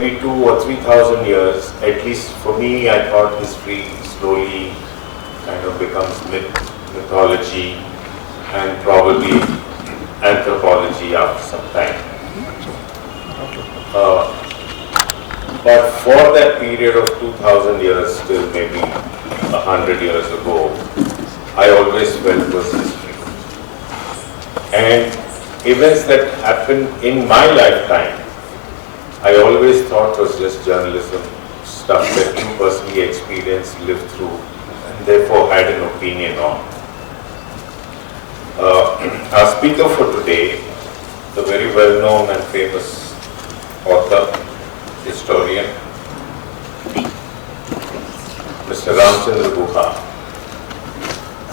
maybe 2,000 or 3,000 years, at least for me, I thought history slowly kind of becomes mythology and probably anthropology after some time. But for that period of 2,000 years till maybe 100 years ago, I always felt was history. And events that happened in my lifetime, I always thought was just journalism, stuff that you personally experienced, lived through, and therefore had an opinion on. Our speaker for today, the very well-known and famous author, historian, Mr. Ramachandra Guha,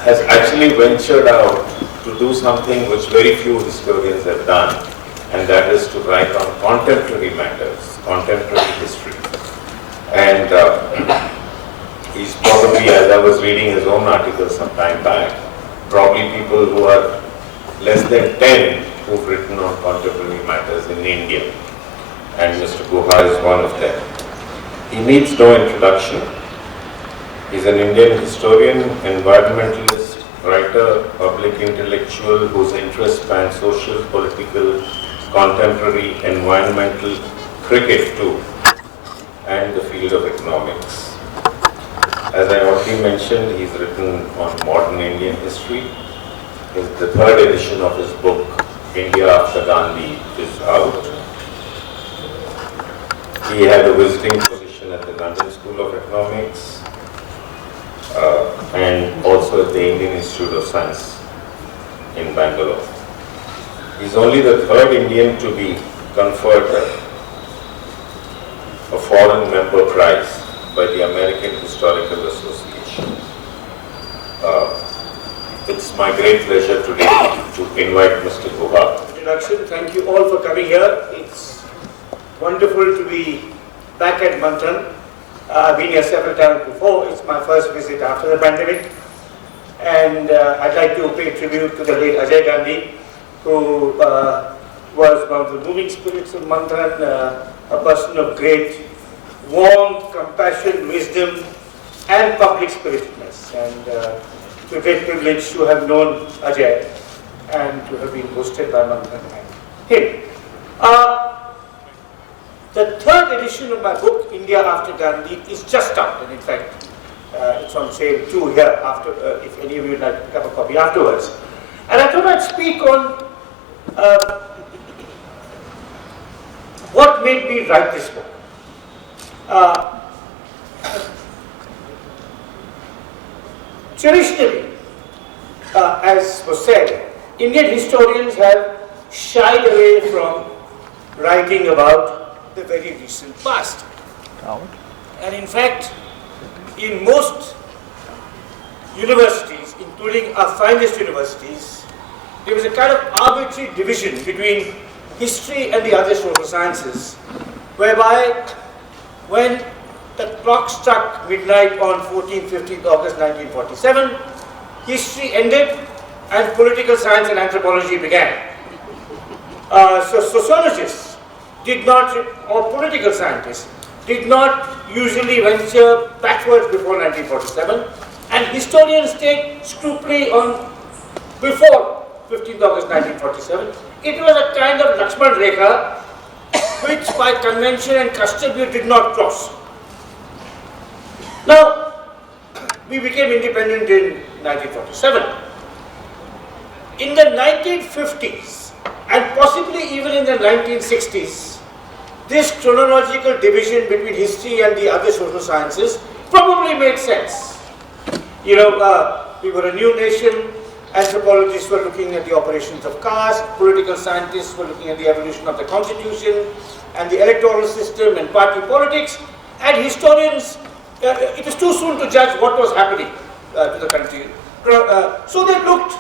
has actually ventured out to do something which very few historians have done, and that is to write on contemporary matters, contemporary history. And he's probably, as I was reading his own article some time back, probably people who are less than 10 who've written on contemporary matters in India. And Mr. Guha is one of them. He needs no introduction. He's an Indian historian, environmentalist, writer, public intellectual whose interests span social, political, contemporary, environmental, cricket too, and the field of economics. As I already mentioned, he's written on modern Indian history. The third edition of his book, India After Gandhi, is out. He had a visiting position at the London School of Economics and also at the Indian Institute of Science in Bangalore. He's only the third Indian to be conferred a foreign member prize by the American Historical Association. It's my great pleasure today to invite Mr. Guha. Introduction. Thank you all for coming here. It's wonderful to be back at Manthan. I've been here several times before. It's my first visit after the pandemic. And I'd like to pay tribute to the late Ajay Gandhi, who was one of the moving spirits of Manthan, a person of great warmth, compassion, wisdom, and public spiritedness. And it's a great privilege to have known Ajay and to have been hosted by Manthan and him. The third edition of my book, India After Gandhi, is just out, and in fact, it's on sale too here, after, if any of you would like to pick up a copy afterwards. And I thought I'd speak on what made me write this book. Traditionally, as was said, Indian historians have shied away from writing about the very recent past. And in fact, in most universities, including our finest universities, there was a kind of arbitrary division between history and the other social sciences, whereby when the clock struck midnight on 15th August 1947, history ended and political science and anthropology began. So sociologists did not, or political scientists, did not usually venture backwards before 1947, and historians take scrutiny on before 15th August 1947. It was a kind of lakshman rekha, which by convention and custom you did not cross. Now, we became independent in 1947. In the 1950s, and possibly even in the 1960s, this chronological division between history and the other social sciences probably made sense. You know, we were a new nation, anthropologists were looking at the operations of caste, political scientists were looking at the evolution of the constitution and the electoral system and party politics, and historians, it was too soon to judge what was happening to the country. So they looked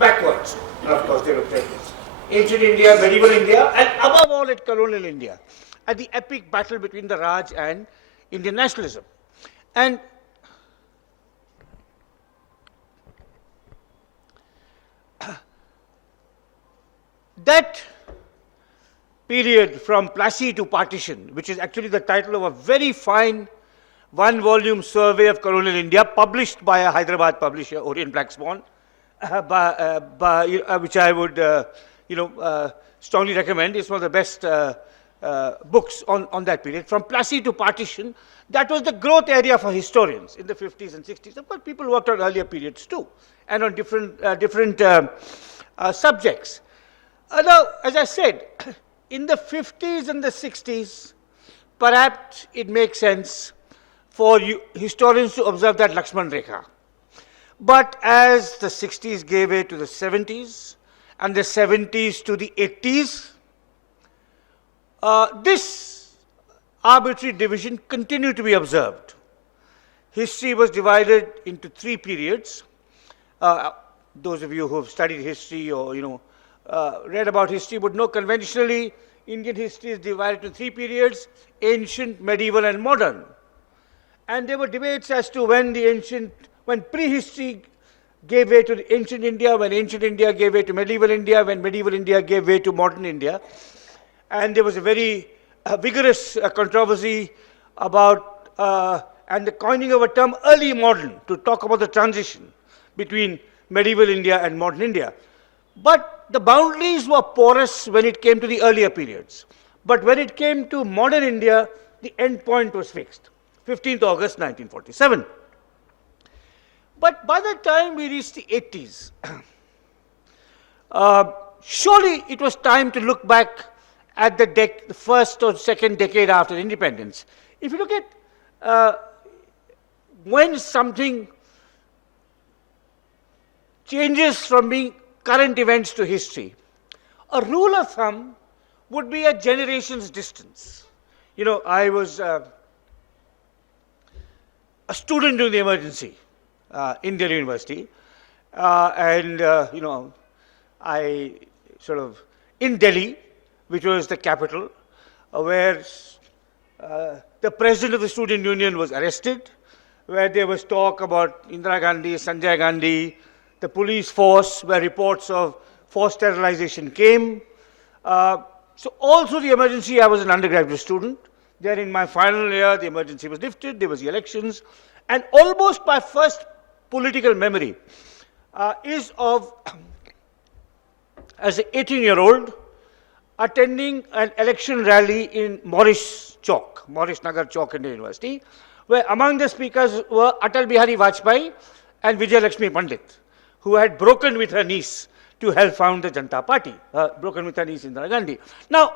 backwards, and of course they looked at ancient India, medieval India, and above all at colonial India, at the epic battle between the Raj and Indian nationalism. And that period from Plassey to Partition, which is actually the title of a very fine one-volume survey of colonial India, published by a Hyderabad publisher, Orient Black Swan, which I would, strongly recommend. It's one of the best books on that period. From Plassey to Partition, that was the growth area for historians in the 50s and 60s. Of course, people worked on earlier periods too, and on different subjects. Now, as I said, in the 50s and the 60s, perhaps it makes sense for historians to observe that Lakshman Rekha. But as the 60s gave way to the 70s, and the 70s to the 80s, this arbitrary division continued to be observed. History was divided into three periods. Those of you who have studied history or read about history would know conventionally Indian history is divided into three periods: ancient, medieval, and modern. And there were debates as to when prehistory gave way to the ancient India, when ancient India gave way to medieval India, when medieval India gave way to modern India. And there was a very vigorous controversy about, and the coining of a term early modern, to talk about the transition between medieval India and modern India. But the boundaries were porous when it came to the earlier periods. But when it came to modern India, the end point was fixed, 15th August 1947. But by the time we reached the 80s, surely it was time to look back at the first or second decade after independence. If you look at when something changes from being current events to history, a rule of thumb would be a generation's distance. I was a student during the emergency in Krea University, I in Delhi, which was the capital, where the president of the student union was arrested, where there was talk about Indira Gandhi, Sanjay Gandhi, the police force, where reports of forced sterilization came. So all through the emergency, I was an undergraduate student. Then in my final year, the emergency was lifted, there was the elections, and almost my first political memory is of, as an 18-year-old, attending an election rally in Maurice Nagar Chowk in the university, where among the speakers were Atal Bihari Vajpayee and Vijay Lakshmi Pandit, who had broken with her niece to help found the Janata Party, broken with her niece Indira Gandhi. Now,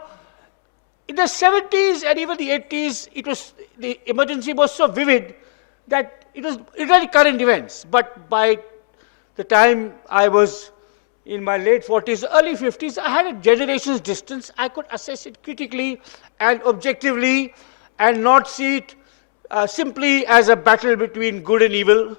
in the 70s and even the 80s, the emergency was so vivid that it was really current events. But by the time I was in my late 40s, early 50s, I had a generation's distance. I could assess it critically and objectively and not see it simply as a battle between good and evil,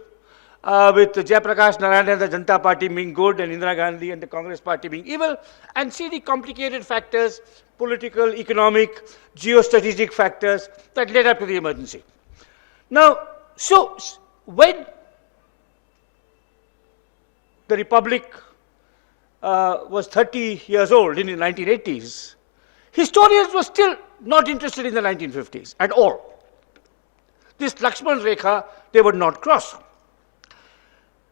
with Jayaprakash Narayan and the Janata Party being good and Indira Gandhi and the Congress Party being evil, and see the complicated factors, political, economic, geostrategic factors that led up to the emergency. Now, so when the Republic was 30 years old in the 1980s, historians were still not interested in the 1950s at all. This Lakshman Rekha, they would not cross.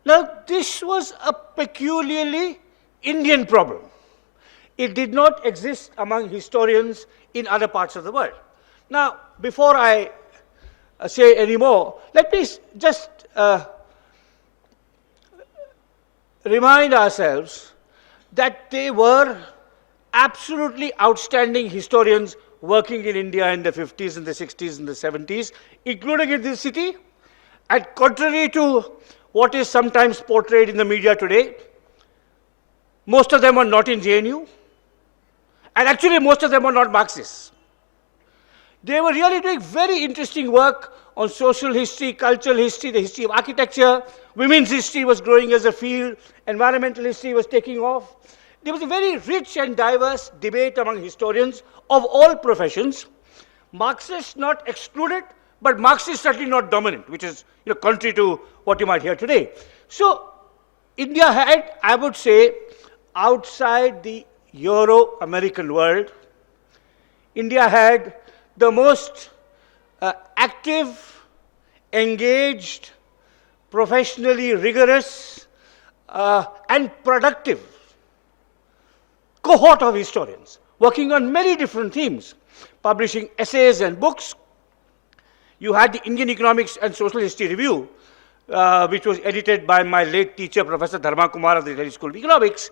Now, this was a peculiarly Indian problem. It did not exist among historians in other parts of the world. Now, before I say any more, let me just remind ourselves that they were absolutely outstanding historians working in India in the 50s and the 60s and the 70s, including in this city. And contrary to what is sometimes portrayed in the media today, most of them are not in JNU, and actually most of them are not Marxists. They were really doing very interesting work on social history, cultural history, the history of architecture. Women's history was growing as a field. Environmental history was taking off. There was a very rich and diverse debate among historians of all professions. Marxists not excluded, but Marxists certainly not dominant, which is contrary to what you might hear today. So India had, I would say, outside the Euro-American world, India had the most active, engaged, professionally rigorous, and productive cohort of historians working on many different themes, publishing essays and books. You had the Indian Economics and Social History Review, which was edited by my late teacher, Professor Dharma Kumar of the Delhi School of Economics,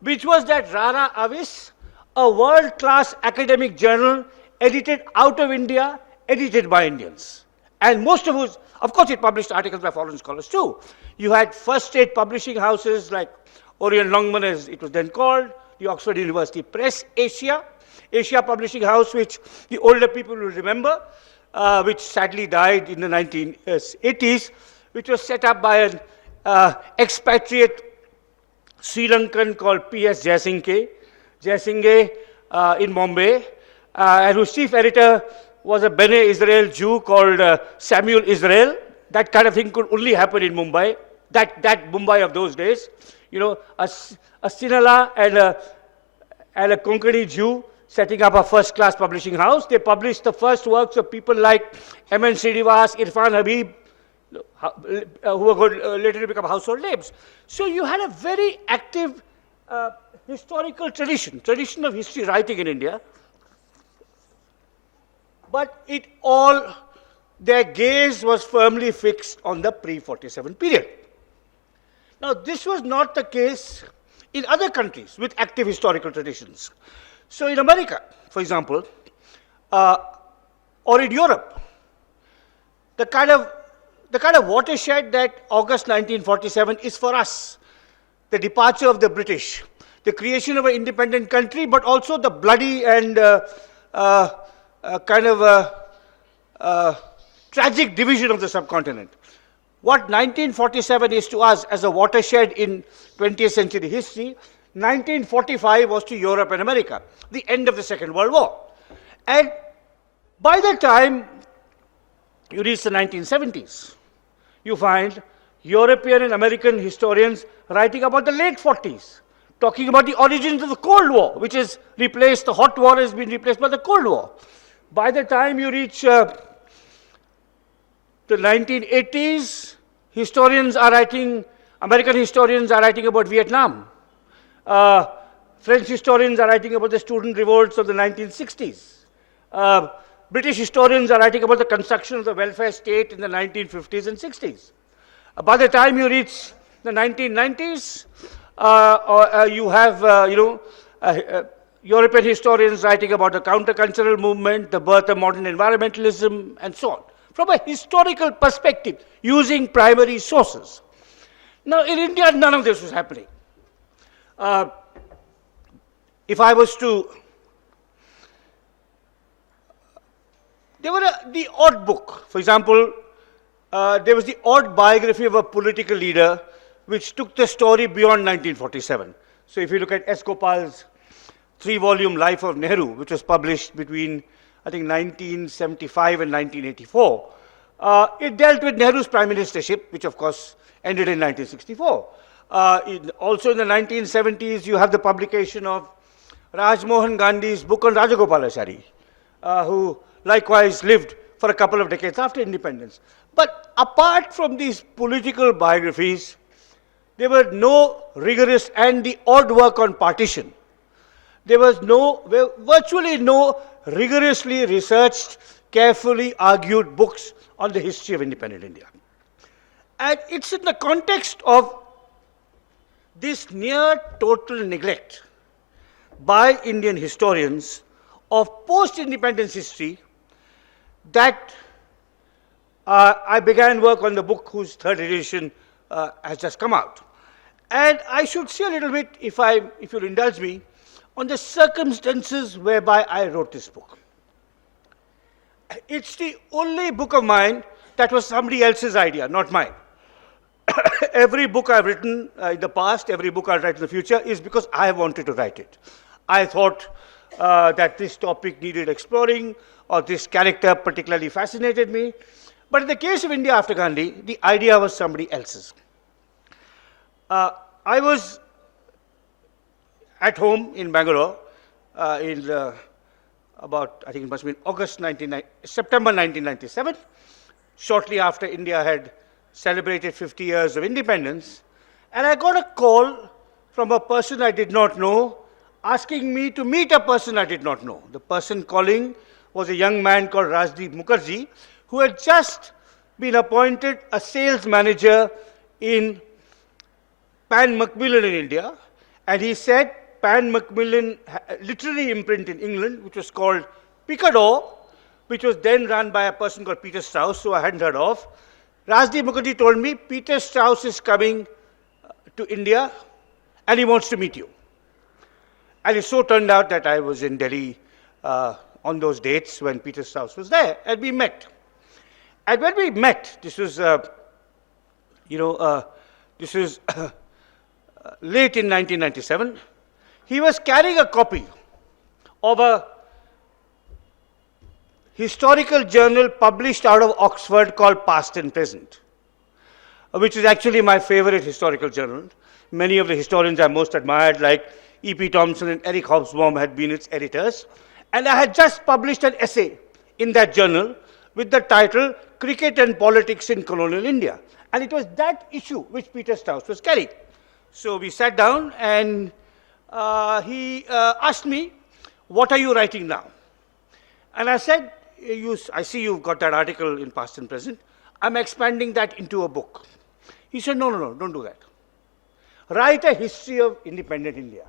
which was that rara avis, a world-class academic journal edited out of India, edited by Indians. And most of whose, of course, it published articles by foreign scholars too. You had first-rate publishing houses like Orion Longman, as it was then called, the Oxford University Press, Asia Publishing House, which the older people will remember, which sadly died in the 1980s, which was set up by an expatriate Sri Lankan called P.S. Jayasinghe in Bombay, and whose chief editor was a Bene Israel Jew called Samuel Israel. That kind of thing could only happen in Mumbai, that Mumbai of those days. You know, a Sinhala and a Konkani Jew setting up a first-class publishing house. They published the first works of people like M.N. Srinivas, Irfan Habib, who were going later to become household names. So you had a very active historical tradition of history writing in India. But their gaze was firmly fixed on the pre-47 period. Now, this was not the case in other countries with active historical traditions. So in America, for example, or in Europe, the kind of watershed that August 1947 is for us, the departure of the British, the creation of an independent country, but also the bloody and tragic division of the subcontinent. What 1947 is to us as a watershed in 20th century history, 1945 was to Europe and America, the end of the Second World War. And by the time you reach the 1970s, you find European and American historians writing about the late 40s, talking about the origins of the Cold War, which is replaced, the hot war has been replaced by the Cold War. By the time you reach the 1980s, American historians are writing about Vietnam. French historians are writing about the student revolts of the 1960s. British historians are writing about the construction of the welfare state in the 1950s and 60s. By the time you reach the 1990s, you have European historians writing about the countercultural movement, the birth of modern environmentalism, and so on, from a historical perspective, using primary sources. Now, in India, none of this was happening. If I was to, there were the odd book. For example, there was the odd biography of a political leader which took the story beyond 1947. So if you look at S. Gopal's 3-volume Life of Nehru, which was published between, I think, 1975 and 1984, it dealt with Nehru's prime ministership, which of course ended in 1964. Also in the 1970s, you have the publication of Rajmohan Gandhi's book on Rajagopalachari, who likewise lived for a couple of decades after independence. But apart from these political biographies, there were no rigorous, and the odd work on partition, there was virtually no rigorously researched, carefully argued books on the history of independent India. And it's in the context of this near total neglect by Indian historians of post-independence history that I began work on the book whose third edition has just come out. And I should say a little bit, if you'll indulge me, on the circumstances whereby I wrote this book. It's the only book of mine that was somebody else's idea, not mine. Every book I've written in the past, every book I'll write in the future is because I wanted to write it. I thought that this topic needed exploring, or this character particularly fascinated me. But in the case of India after Gandhi, the idea was somebody else's. I was at home in Bangalore about, I think it must have been September 1997, shortly after India had celebrated 50 years of independence. And I got a call from a person I did not know, asking me to meet a person I did not know. The person calling was a young man called Rajdeep Mukherjee, who had just been appointed a sales manager in Macmillan in India. And he said Macmillan literary imprint in England, which was called Picador, which was then run by a person called Peter Strauss, who I hadn't heard of. Rajdeep Mukherjee told me, Peter Strauss is coming to India and he wants to meet you. And it so turned out that I was in Delhi on those dates when Peter Strauss was there, and we met. And when we met, this was, this was late in 1997, he was carrying a copy of a historical journal published out of Oxford called Past and Present, which is actually my favorite historical journal. Many of the historians I most admired, like E.P. Thompson and Eric Hobsbawm, had been its editors. And I had just published an essay in that journal with the title, Cricket and Politics in Colonial India. And it was that issue which Peter Strauss was carrying. So we sat down and he asked me, what are you writing now? And I said, I see you've got that article in Past and Present. I'm expanding that into a book. He said, no, don't do that. Write a history of independent India.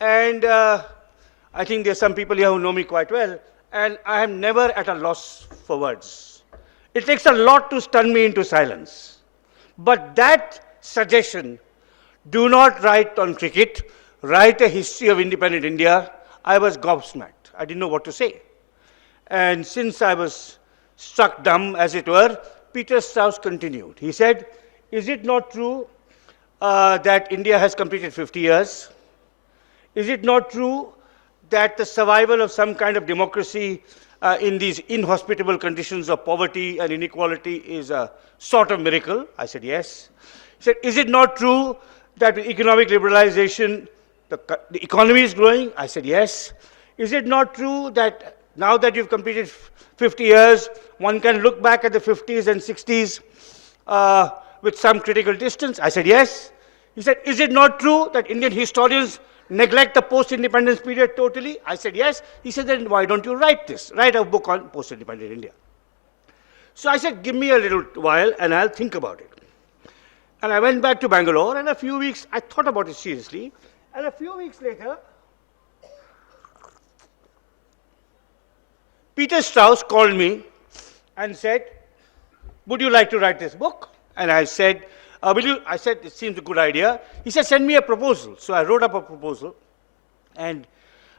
And I think there's some people here who know me quite well, and I am never at a loss for words. It takes a lot to stun me into silence. But that suggestion, do not write on cricket, write a history of independent India, I was gobsmacked. I didn't know what to say. And since I was struck dumb, as it were, Peter Strauss continued. He said, is it not true that India has completed 50 years? Is it not true that the survival of some kind of democracy in these inhospitable conditions of poverty and inequality is a sort of miracle? I said, yes. He said, is it not true that with economic liberalization, the economy is growing? I said, yes. Is it not true that now that you've completed 50 years, one can look back at the 50s and 60s with some critical distance? I said, yes. He said, is it not true that Indian historians neglect the post-independence period totally? I said, yes. He said, then why don't you write this? Write a book on post-independent India. So I said, give me a little while and I'll think about it. And I went back to Bangalore, and a few weeks, I thought about it seriously, and a few weeks later, Peter Strauss called me and said, would you like to write this book? And I said, I said, it seems a good idea. He said, send me a proposal. So I wrote up a proposal, and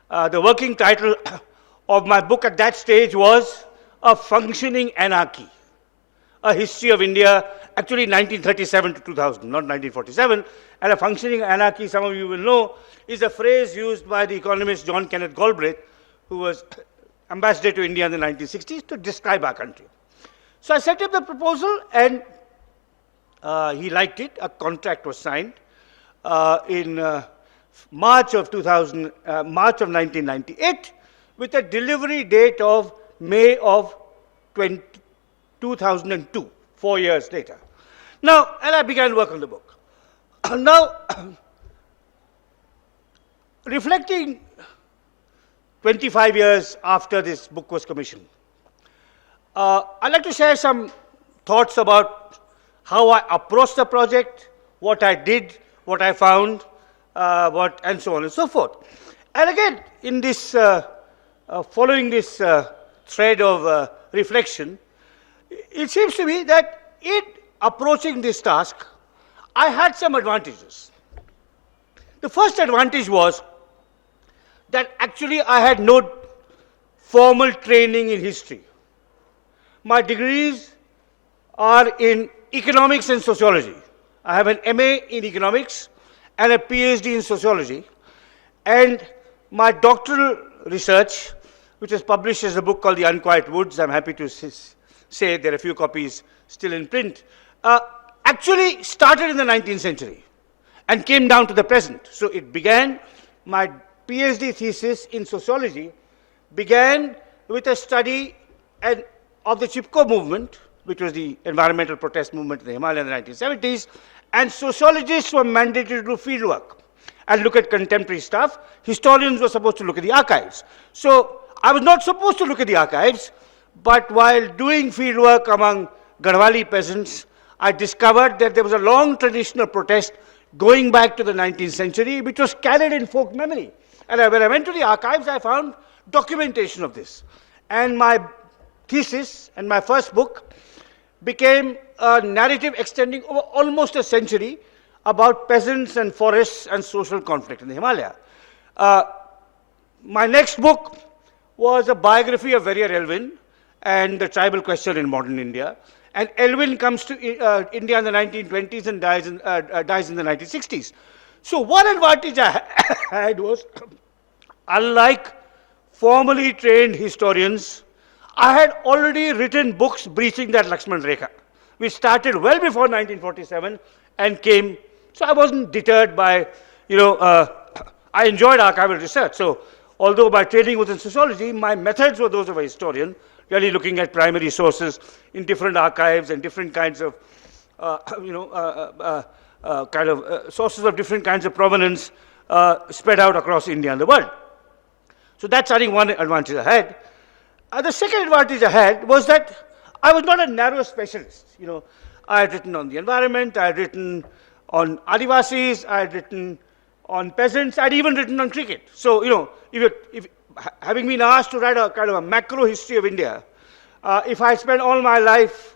the working title of my book at that stage was A Functioning Anarchy, A History of India, actually 1937 to 2000, not 1947. And a functioning anarchy, some of you will know, is a phrase used by the economist John Kenneth Galbraith, who was ambassador to India in the 1960s, to describe our country. So I set up the proposal, and he liked it. A contract was signed in March of 1998, with a delivery date of May of 2002, 4 years later. Now, and I began work on the book. Now, reflecting 25 years after this book was commissioned, I'd like to share some thoughts about how I approached the project, what I did, what I found, and so on and so forth. And again, in this, following this thread of reflection, it seems to me that in approaching this task, I had some advantages. The first advantage was that actually I had no formal training in history. My degrees are in economics and sociology. I have an MA in economics and a PhD in sociology. And my doctoral research, which was published as a book called The Unquiet Woods, I'm happy to say there are a few copies still in print, actually started in the 19th century and came down to the present. So it began, my PhD thesis in sociology began with a study of the Chipko movement, which was the environmental protest movement in the Himalayas in the 1970s, and sociologists were mandated to do field work and look at contemporary stuff. Historians were supposed to look at the archives. So I was not supposed to look at the archives, but while doing field work among Garhwali peasants, I discovered that there was a long tradition of protest going back to the 19th century, which was carried in folk memory. And when I went to the archives, I found documentation of this. And my thesis and my first book became a narrative extending over almost a century about peasants and forests and social conflict in the Himalaya. My next book was a biography of Verrier Elwin and the tribal question in modern India. And Elwin comes to India in the 1920s and dies in the 1960s. So one advantage I had was, unlike formally trained historians, I had already written books breaching that Lakshman rekha. We started well before 1947 and came, so I wasn't deterred by, I enjoyed archival research. So although my training was in sociology, my methods were those of a historian, really looking at primary sources in different archives and different kinds of, sources of different kinds of provenance spread out across India and the world. So that's, I think, one advantage I had. The second advantage I had was that I was not a narrow specialist. I had written on the environment, I had written on Adivasis, I had written on peasants, I had even written on cricket. So, if having been asked to write a kind of a macro history of India, if I spent all my life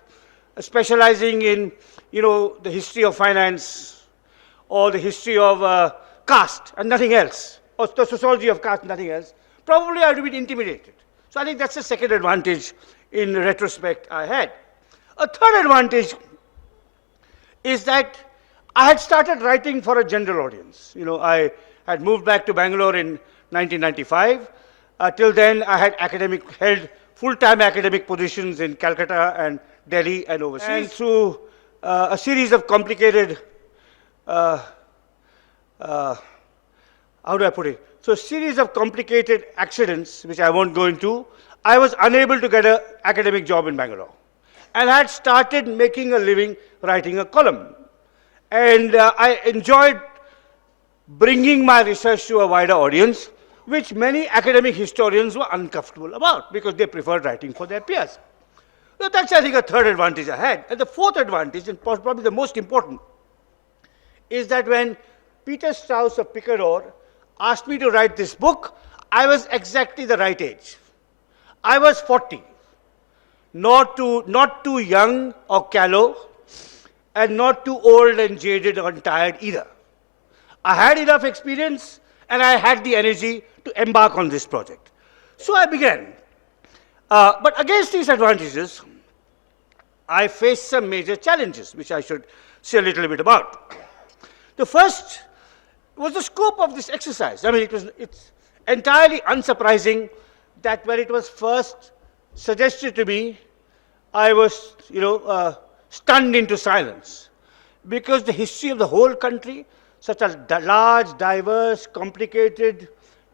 specializing in, the history of finance or the history of caste and nothing else, or the sociology of caste and nothing else, probably I would have been intimidated. So I think that's the second advantage in retrospect I had. A third advantage is that I had started writing for a general audience. I had moved back to Bangalore in 1995. Till then, I had held full-time academic positions in Calcutta and Delhi and overseas. And through a series of complicated, how do I put it? So a series of complicated accidents, which I won't go into, I was unable to get an academic job in Bangalore. And I had started making a living writing a column. And I enjoyed bringing my research to a wider audience, which many academic historians were uncomfortable about because they preferred writing for their peers. So that's, I think, a third advantage I had. And the fourth advantage, and probably the most important, is that when Peter Strauss of Picador asked me to write this book, I was exactly the right age. I was 40, not too young or callow, and not too old and jaded or tired either. I had enough experience, and I had the energy to embark on this project. So I began. But against these advantages, I faced some major challenges, which I should say a little bit about. The first was the scope of this exercise. I mean, it's entirely unsurprising that when it was first suggested to me, I was, stunned into silence. Because the history of the whole country, such a large, diverse, complicated,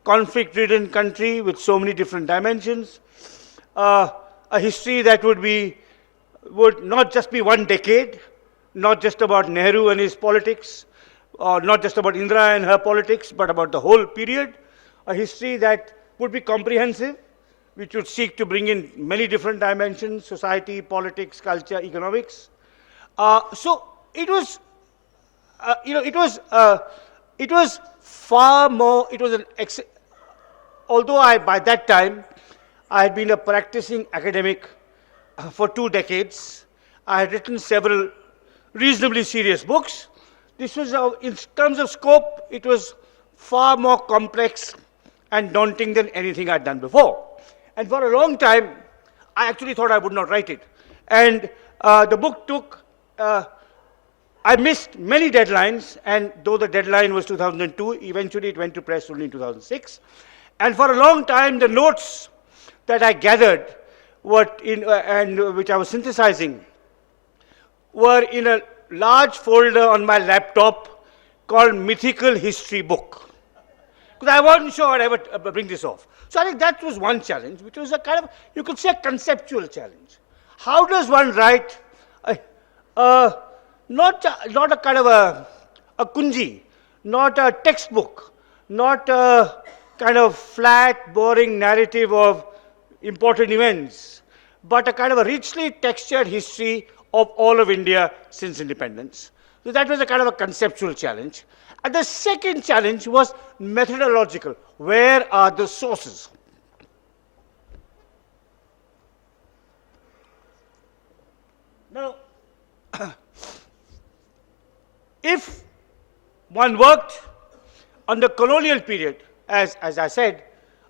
conflict-ridden country with so many different dimensions, a history that would not just be one decade, not just about Nehru and his politics, or not just about Indira and her politics, but about the whole period, a history that would be comprehensive, which would seek to bring in many different dimensions, society, politics, culture, economics. So it was, it was far more, although by that time, I had been a practicing academic for 2 decades. I had written several reasonably serious books. This was, in terms of scope, it was far more complex and daunting than anything I'd done before. And for a long time, I actually thought I would not write it. And the book took, I missed many deadlines, and though the deadline was 2002, eventually it went to press only in 2006. And for a long time, the notes that I gathered and which I was synthesizing were in a large folder on my laptop called Mythical History Book. Because I wasn't sure I'd ever bring this off. So I think that was one challenge, which was a kind of, you could say, a conceptual challenge. How does one write not a kind of a kunji, not a textbook, not a kind of flat, boring narrative of important events, but a kind of a richly textured history of all of India since independence. So that was a kind of a conceptual challenge. And the second challenge was methodological. Where are the sources? Now, if one worked on the colonial period, as I said,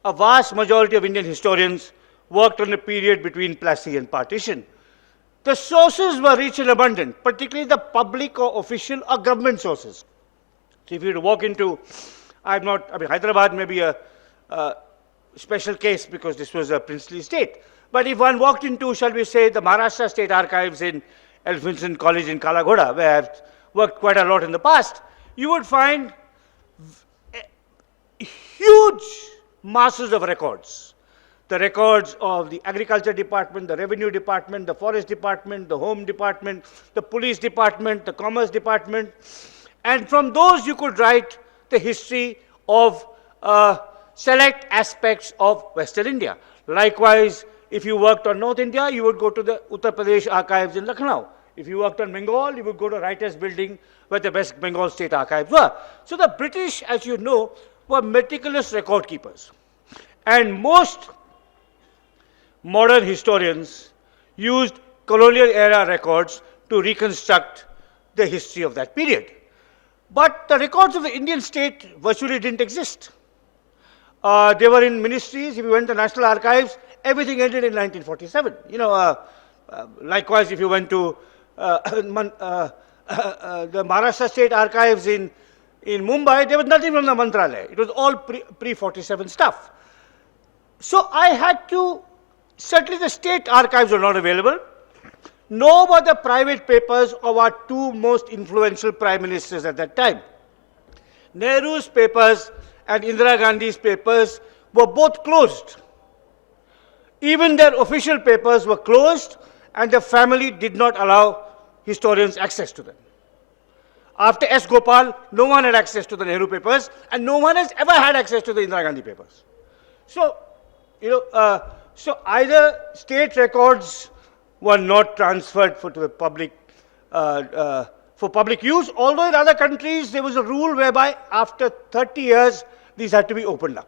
a vast majority of Indian historians worked on the period between Plassey and partition. The sources were rich and abundant, particularly the public or official or government sources. So if you were to walk into, Hyderabad may be a special case because this was a princely state. But if one walked into, shall we say, the Maharashtra State Archives in Elphinstone College in Kalagoda, where I've worked quite a lot in the past, you would find huge masses of records. The records of the Agriculture Department, the Revenue Department, the Forest Department, the Home Department, the Police Department, the Commerce Department. And from those you could write the history of select aspects of Western India. Likewise, if you worked on North India, you would go to the Uttar Pradesh archives in Lucknow. If you worked on Bengal, you would go to Writers' Building, where the West Bengal State Archives were. So the British, as you know, were meticulous record keepers. And most modern historians used colonial era records to reconstruct the history of that period. But the records of the Indian state virtually didn't exist. They were in ministries. If you went to National Archives, everything ended in 1947. Likewise, if you went to the Maharashtra State Archives in Mumbai, there was nothing from the Mantralaya. It was all pre-47 stuff. So I had to, certainly the state archives were not available, nor were the private papers of our two most influential prime ministers at that time. Nehru's papers and Indira Gandhi's papers were both closed. Even their official papers were closed, and the family did not allow historians access to them. After S. Gopal, no one had access to the Nehru papers, and no one has ever had access to the Indira Gandhi papers. So, so either state records were not transferred to the public, for public use, although in other countries there was a rule whereby after 30 years these had to be opened up.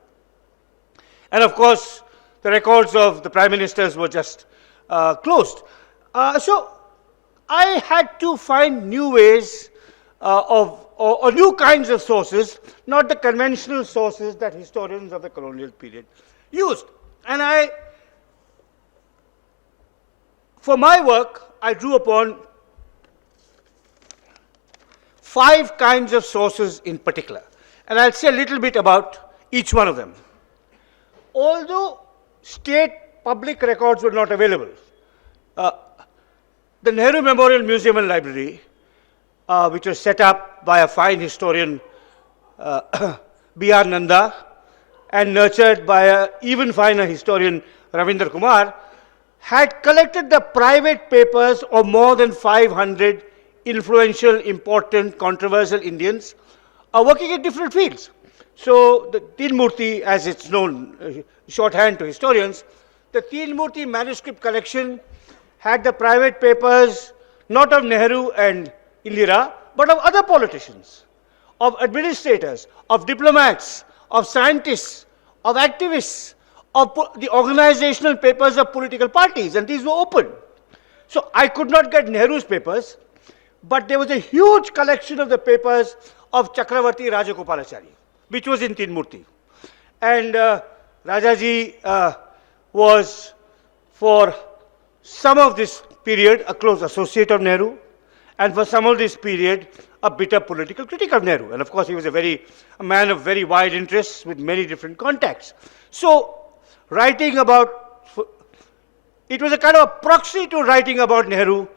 And of course, the records of the prime ministers were just closed. So I had to find new ways or new kinds of sources, not the conventional sources that historians of the colonial period used. And for my work, I drew upon 5 kinds of sources in particular. And I'll say a little bit about each one of them. Although state public records were not available, the Nehru Memorial Museum and Library, which was set up by a fine historian, B.R. Nanda, and nurtured by an even finer historian, Ravindra Kumar, had collected the private papers of more than 500 influential, important, controversial Indians working in different fields. So the Teen Murti, as it's known, shorthand to historians, the Teen Murti manuscript collection had the private papers not of Nehru and Indira, but of other politicians, of administrators, of diplomats, of scientists, of activists, of the organizational papers of political parties, and these were open. So I could not get Nehru's papers, but there was a huge collection of the papers of Chakravarti Rajagopalachari, which was in Teen Murti. And Rajaji was, for some of this period, a close associate of Nehru, and for some of this period, a bitter political critic of Nehru. And of course, he was a man of very wide interests with many different contacts. So, writing about, it was a kind of a proxy to writing about Nehru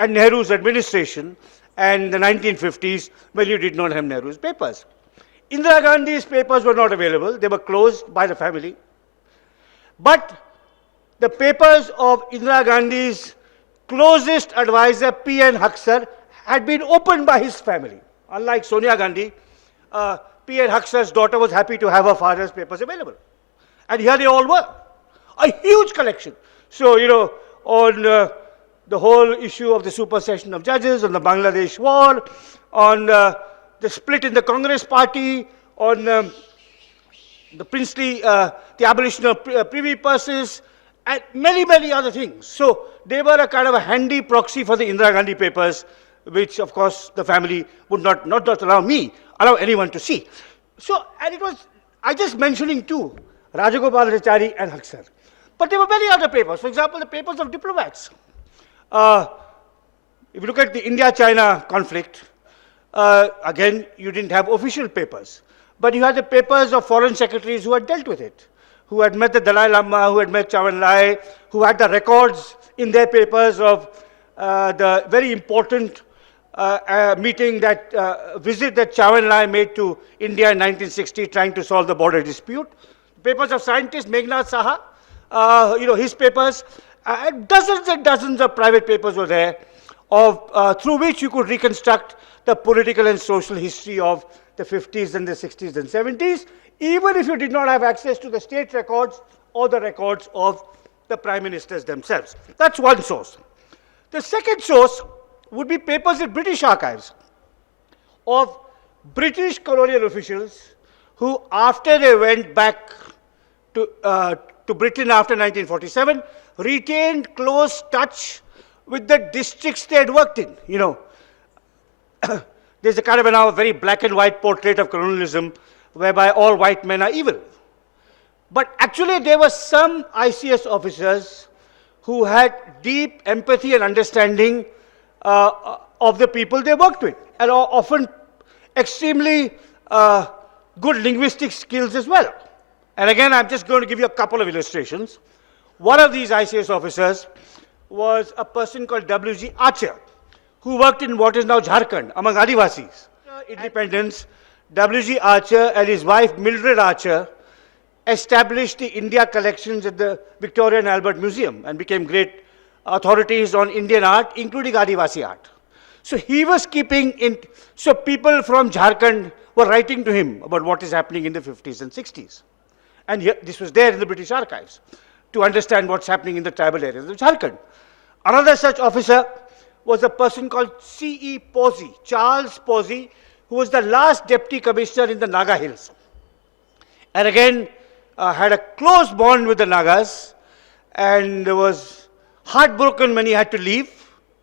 and Nehru's administration and the 1950s, when you did not have Nehru's papers. Indira Gandhi's papers were not available. They were closed by the family. But the papers of Indira Gandhi's closest advisor, P.N. Huxar, had been opened by his family. Unlike Sonia Gandhi, P.N. Huxar's daughter was happy to have her father's papers available. And here they all were. A huge collection. So, on the whole issue of the supersession of judges, on the Bangladesh war, on the split in the Congress party, on the princely, the abolition of privy purses, and many, many other things. So they were a kind of a handy proxy for the Indira Gandhi papers, which of course the family would not just allow anyone to see. So, and it was, I just mentioning two, Rajagopalachari and Huxar. But there were many other papers. For example, the papers of diplomats. If you look at the India-China conflict, again, you didn't have official papers. But you had the papers of foreign secretaries who had dealt with it, who had met the Dalai Lama, who had met Chow En-lai, who had the records in their papers of the very important meeting visit that Chow En-lai made to India in 1960, trying to solve the border dispute. Papers of scientist Meghnad Saha, his papers, dozens and dozens of private papers were there, through which you could reconstruct the political and social history of the 50s and the 60s and 70s, even if you did not have access to the state records or the records of the prime ministers themselves. That's one source. The second source would be papers in British archives of British colonial officials who, after they went back to Britain after 1947, retained close touch with the districts they had worked in. There's a kind of now very black and white portrait of colonialism whereby all white men are evil. But actually there were some ICS officers who had deep empathy and understanding of the people they worked with, and often extremely good linguistic skills as well. And again, I'm just going to give you a couple of illustrations. One of these ICS officers was a person called W.G. Archer, who worked in what is now Jharkhand, among Adivasis. Independence, W.G. Archer and his wife Mildred Archer established the India collections at the Victoria and Albert Museum and became great authorities on Indian art, including Adivasi art. So he was keeping in, so people from Jharkhand were writing to him about what is happening in the 50s and 60s. And this was there in the British archives to understand what's happening in the tribal areas of Jharkhand. Another such officer was a person called C.E. Posey, Charles Posey, who was the last deputy commissioner in the Naga Hills. And again, had a close bond with the Nagas, and was heartbroken when he had to leave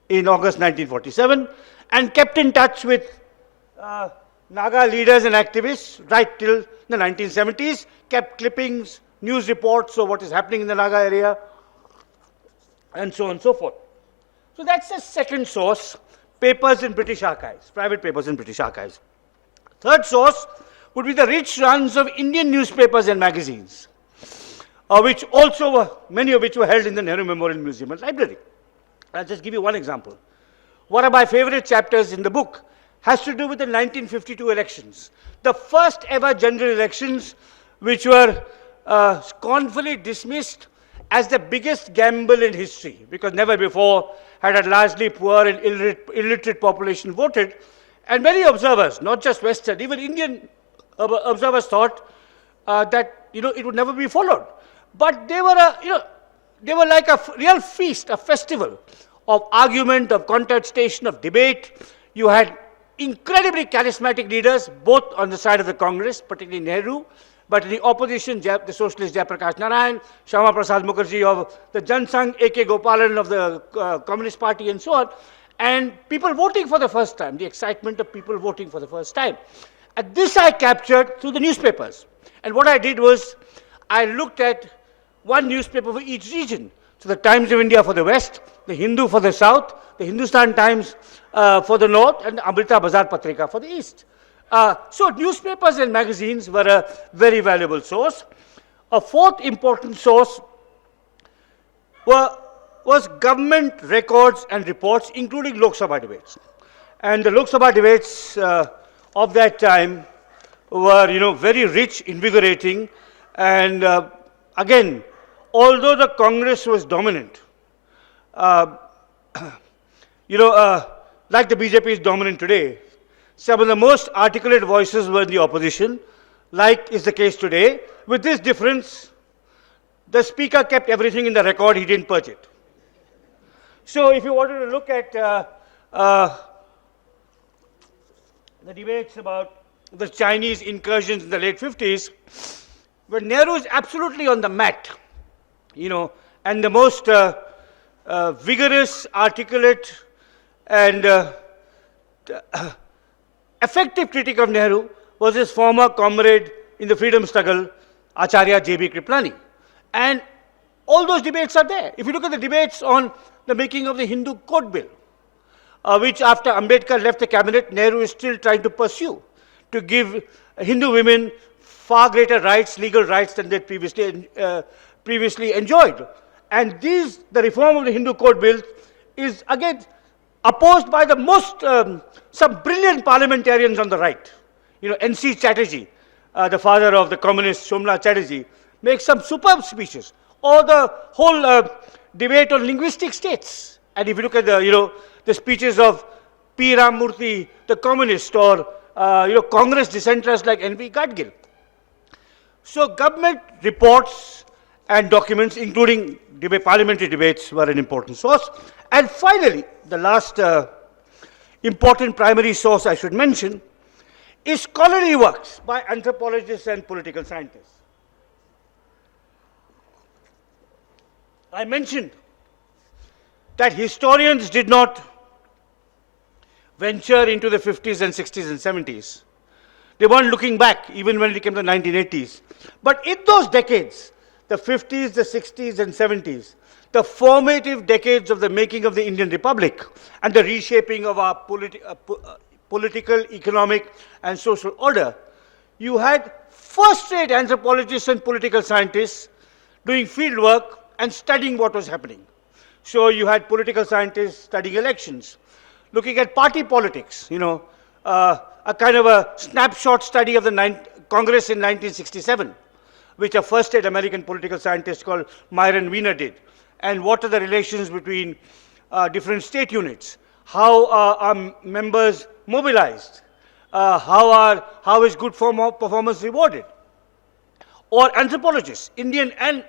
in August 1947, and kept in touch with Naga leaders and activists right till the 1970s, kept clippings, news reports of what is happening in the Naga area, and so on and so forth. So that's the second source, papers in British archives, private papers in British archives. Third source would be the rich runs of Indian newspapers and magazines, which also were, many of which were held in the Nehru Memorial Museum and Library. I'll just give you one example. One of my favorite chapters in the book has to do with the 1952 elections, the first ever general elections, which were scornfully dismissed as the biggest gamble in history, because never before had a largely poor and illiterate population voted. And many observers, not just Western, even Indian observers thought that it would never be followed. But they were they were like a real feast, a festival of argument, of contestation, of debate. You had incredibly charismatic leaders, both on the side of the Congress, particularly Nehru, but in the opposition, the socialist Jayaprakash Narayan, Shyama Prasad Mukherjee of the Jan Sangh, A.K. Gopalan of the Communist Party, and so on, and people voting for the first time, the excitement of people voting for the first time. And this I captured through the newspapers. And what I did was, I looked at one newspaper for each region. So the Times of India for the West, the Hindu for the South, the Hindustan Times for the North, and the Amrita Bazar Patrika for the East. So newspapers and magazines were a very valuable source. A fourth important source was government records and reports, including Lok Sabha debates. And the Lok Sabha debates of that time were, very rich, invigorating, and again, although the Congress was dominant, uh, like the BJP is dominant today, some of the most articulate voices were in the opposition, like is the case today. With this difference, the speaker kept everything in the record, he didn't purge it. So if you wanted to look at the debates about the Chinese incursions in the late 50s, when Nehru is absolutely on the mat, and the most vigorous, articulate, and effective critic of Nehru was his former comrade in the freedom struggle, Acharya J.B. Kriplani. And all those debates are there. If you look at the debates on the making of the Hindu Code Bill, which after Ambedkar left the cabinet, Nehru is still trying to pursue, to give Hindu women far greater rights, legal rights, than they previously enjoyed. And the reform of the Hindu Code Bill is again opposed by the most, some brilliant parliamentarians on the right. N.C. Chatterjee, the father of the communist Somnath Chatterjee, makes some superb speeches. Or the whole debate on linguistic states. And if you look at the speeches of P. Ramamurthy, the communist, or Congress dissenters like N.V. Gadgil. So government reports and documents, including parliamentary debates, were an important source. And finally, the last important primary source I should mention is scholarly works by anthropologists and political scientists. I mentioned that historians did not venture into the 50s and 60s and 70s. They weren't looking back, even when it came to the 1980s. But in those decades, the 50s, the 60s, and 70s, the formative decades of the making of the Indian Republic and the reshaping of our political, economic, and social order, you had first-rate anthropologists and political scientists doing field work and studying what was happening. So you had political scientists studying elections, looking at party politics, a kind of a snapshot study of the Congress in 1967, which a first-rate American political scientist called Myron Weiner did. And what are the relations between different state units? How are members mobilized? How is good performance rewarded? Or anthropologists, Indian and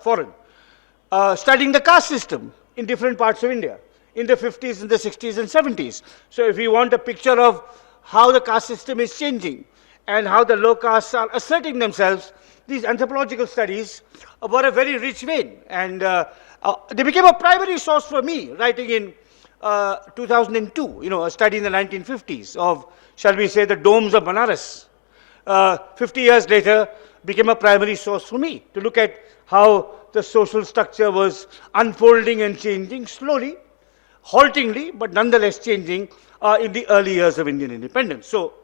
foreign, studying the caste system in different parts of India in the 50s, in the 60s, and 70s. So if you want a picture of how the caste system is changing and how the low castes are asserting themselves, these anthropological studies were a very rich vein. And they became a primary source for me, writing in 2002, a study in the 1950s of, shall we say, the domes of Banaras. 50 years later, became a primary source for me to look at how the social structure was unfolding and changing slowly, haltingly, but nonetheless changing in the early years of Indian independence. So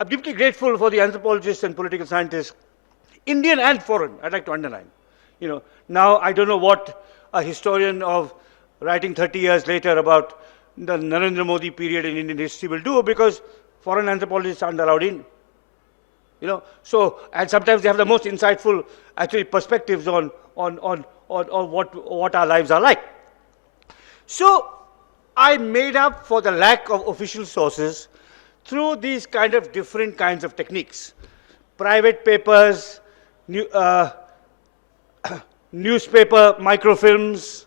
I'm deeply grateful for the anthropologists and political scientists, Indian and foreign, I'd like to underline. Now I don't know what a historian of writing 30 years later about the Narendra Modi period in Indian history will do, because foreign anthropologists aren't allowed in. So, and sometimes they have the most insightful, actually, perspectives on what our lives are like. So, I made up for the lack of official sources through these kind of different kinds of techniques. Private papers, newspaper microfilms,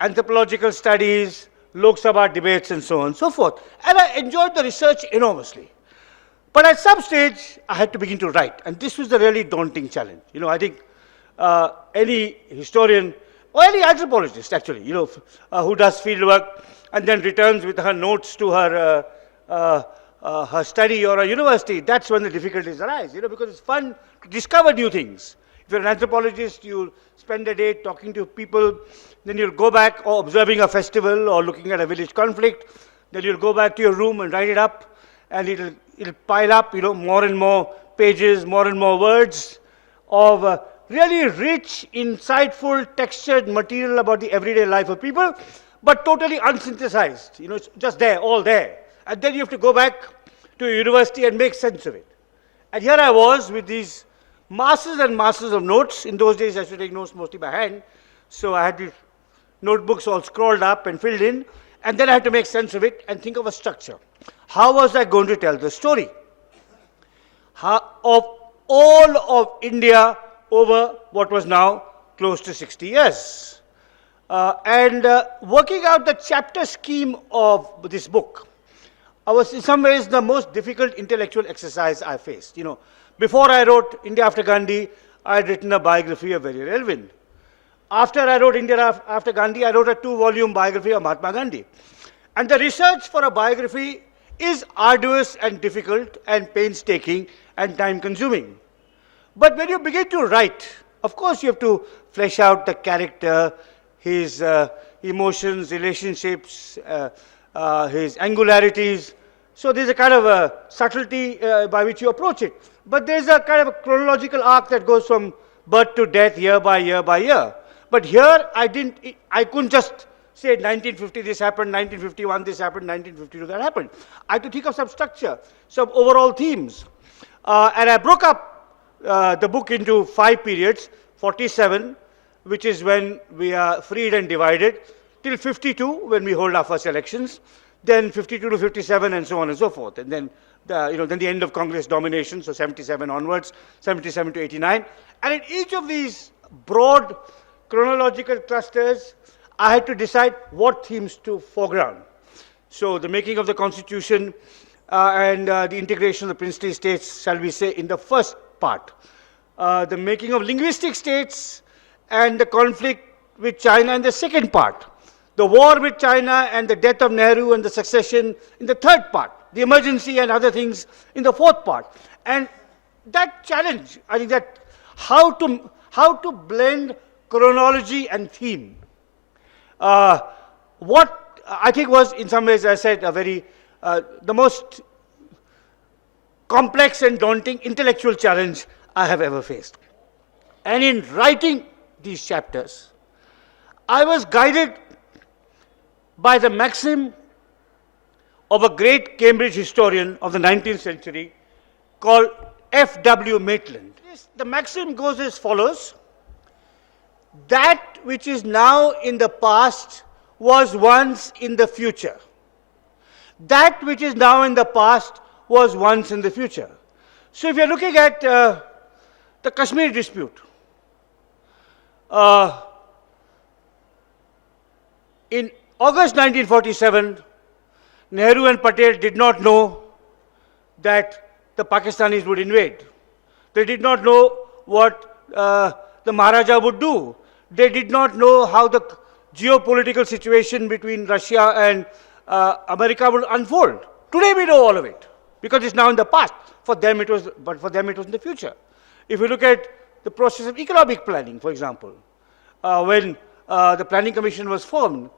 anthropological studies, Lok Sabha debates, and so on and so forth. And I enjoyed the research enormously. But at some stage, I had to begin to write. And this was the really daunting challenge. I think any historian, or any anthropologist actually, who does field work and then returns with her notes to her study or a university, that's when the difficulties arise, because it's fun to discover new things. If you're an anthropologist, you'll spend a day talking to people, then you'll go back or observing a festival or looking at a village conflict, then you'll go back to your room and write it up, and it'll pile up, more and more pages, more and more words of really rich, insightful, textured material about the everyday life of people, but totally unsynthesized. It's just there, all there. And then you have to go back to a university and make sense of it. And here I was with these masses and masses of notes. In those days, I used to take notes mostly by hand. So I had these notebooks all scrolled up and filled in, and then I had to make sense of it and think of a structure. How was I going to tell the story of all of India over what was now close to 60 years? Working out the chapter scheme of this book was in some ways the most difficult intellectual exercise I faced. You know, before I wrote India After Gandhi, I had written a biography of very relevant. After I wrote India After Gandhi, I wrote a 2-volume biography of Mahatma Gandhi. And the research for a biography is arduous and difficult and painstaking and time-consuming. But when you begin to write, of course you have to flesh out the character, his emotions, relationships, his angularities. So there's a kind of a subtlety by which you approach it. But there's a kind of a chronological arc that goes from birth to death, year by year by year. But here I couldn't just say 1950 this happened, 1951 this happened, 1952 that happened. I had to think of some structure, some overall themes. And I broke up the book into 5 periods: 47, which is when we are freed and divided, till 52, when we hold our first elections, then 52 to 57, and so on and so forth. And then then the end of Congress domination, so 77 onwards, 77 to 89. And in each of these broad chronological clusters, I had to decide what themes to foreground. So the making of the Constitution and the integration of the princely states, shall we say, in the first part. The making of linguistic states and the conflict with China in the second part. The war with China and the death of Nehru and the succession in the third part. The emergency and other things in the fourth part. And that challenge, I think that how to blend chronology and theme. What I think was, in some ways, as I said, a very, the most complex and daunting intellectual challenge I have ever faced. And in writing these chapters, I was guided by the maxim of a great Cambridge historian of the 19th century called F.W. Maitland. The maxim goes as follows: that which is now in the past was once in the future. That which is now in the past was once in the future. So if you're looking at the Kashmir dispute, in August 1947, Nehru and Patel did not know that the Pakistanis would invade. They did not know what the Maharaja would do. They did not know how the geopolitical situation between Russia and America would unfold. Today we know all of it, because it's now in the past. For them it was, but for them it was in the future. If you look at the process of economic planning, for example, when the Planning Commission was formed,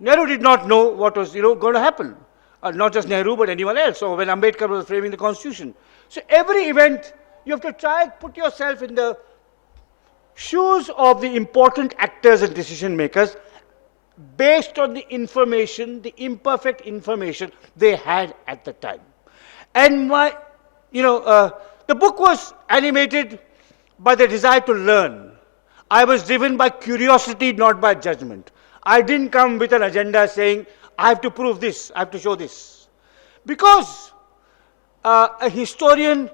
Nehru did not know what was going to happen. Not just Nehru, but anyone else. So when Ambedkar was framing the Constitution. So every event, you have to try and put yourself in the shoes of the important actors and decision makers based on the information, the imperfect information they had at the time. And the book was animated by the desire to learn. I was driven by curiosity, not by judgment. I didn't come with an agenda saying, I have to prove this, I have to show this. Because a historian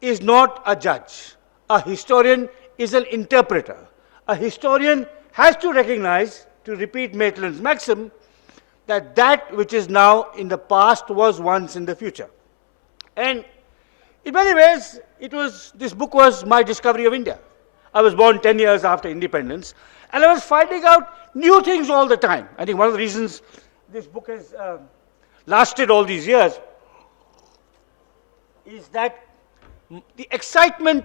is not a judge. A historian is an interpreter. A historian has to recognize, to repeat Maitland's maxim, that that which is now in the past was once in the future. And in many ways, this book was my discovery of India. I was born 10 years after independence, and I was finding out new things all the time. I think one of the reasons this book has lasted all these years is that the excitement,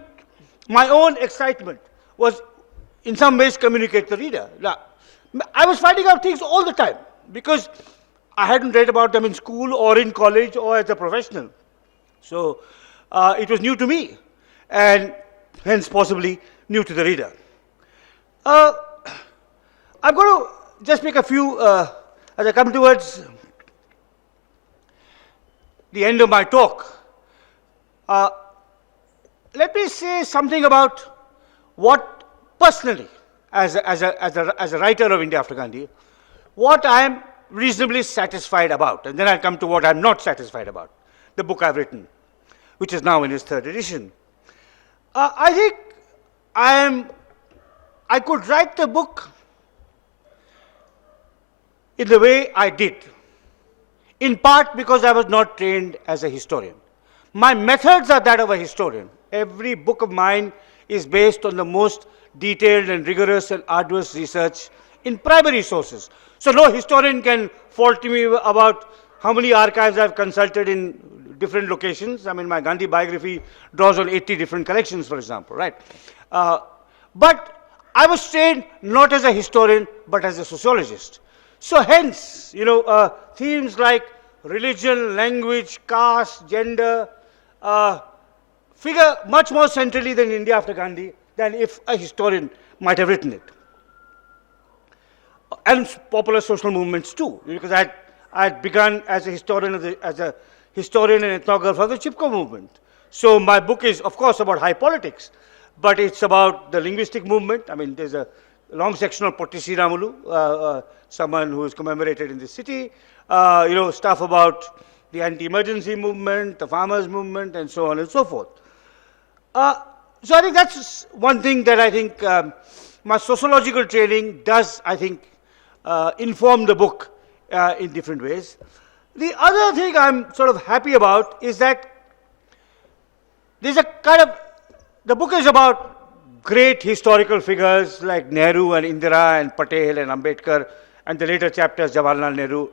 my own excitement, was in some ways communicated to the reader. Now, I was finding out things all the time because I hadn't read about them in school or in college or as a professional. So it was new to me, and hence possibly new to the reader. I'm going to just make a few, as I come towards the end of my talk. let me say something about what personally, as a writer of India after Gandhi, what I am reasonably satisfied about, and then I'll come to what I'm not satisfied about, the book I've written, which is now in its third edition. I think I could write the book in the way I did, in part because I was not trained as a historian. My methods are that of a historian. Every book of mine is based on the most detailed and rigorous and arduous research in primary sources. So no historian can fault me about how many archives I've consulted in different locations. I mean, my Gandhi biography draws on 80 different collections, for example, right? But I was trained not as a historian, but as a sociologist. So hence, themes like religion, language, caste, gender, figure much more centrally than India after Gandhi than if a historian might have written it. And popular social movements too, because I had begun as a historian and ethnographer of the Chipko movement. So my book is, of course, about high politics, but it's about the linguistic movement. I mean, there's a long section on Potti Sriramulu, someone who is commemorated in this city, stuff about the anti-emergency movement, the farmers' movement, and so on and so forth. So I think that's one thing that I think my sociological training does, I think, inform the book in different ways. The other thing I'm sort of happy about is that there's a kind of, the book is about great historical figures like Nehru and Indira and Patel and Ambedkar, and the later chapters, Jawaharlal Nehru,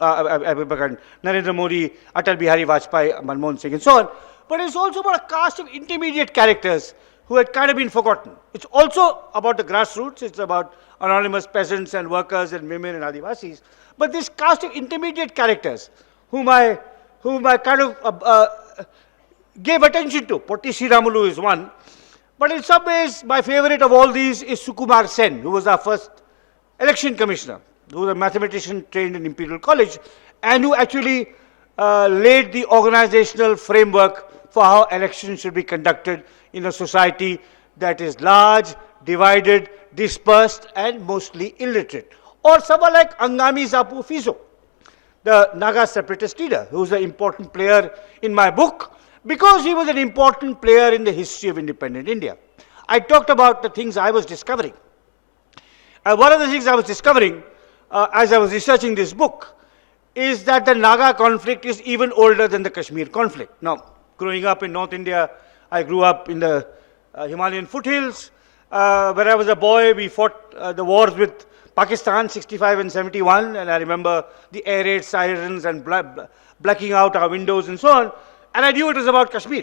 Narendra Modi, Atal Bihari Vajpayee, Manmohan Singh, and so on. But it's also about a cast of intermediate characters who had kind of been forgotten. It's also about the grassroots. It's about anonymous peasants and workers and women and Adivasis. But this cast of intermediate characters whom I kind of gave attention to. Potti Sriramulu is one. But in some ways, my favorite of all these is Sukumar Sen, who was our first election commissioner, who was a mathematician trained in Imperial College, and who actually laid the organizational framework for how elections should be conducted in a society that is large, divided, dispersed, and mostly illiterate. Or someone like Angami Zapu Fizo, the Naga separatist leader, who is an important player in my book, because he was an important player in the history of independent India. I talked about the things I was discovering. One of the things I was discovering as I was researching this book is that the Naga conflict is even older than the Kashmir conflict. Now, growing up in North India, I grew up in the Himalayan foothills. When I was a boy, we fought the wars with Pakistan, 65 and 71, and I remember the air raid sirens and blacking out our windows and so on. And I knew it was about Kashmir.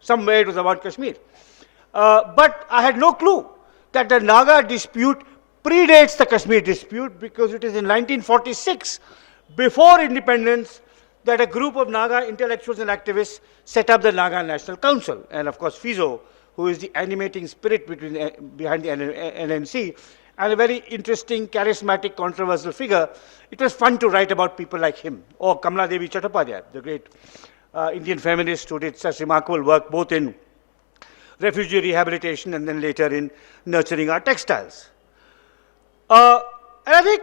Somewhere it was about Kashmir. But I had no clue that the Naga dispute predates the Kashmir dispute, because it is in 1946, before independence, that a group of Naga intellectuals and activists set up the Naga National Council. And of course, Fizo, who is the animating spirit behind the NNC, and a very interesting, charismatic, controversial figure. It was fun to write about people like him, or Kamala Devi Chattopadhyay, the great Indian feminist who did such remarkable work both in refugee rehabilitation and then later in nurturing our textiles. And I think,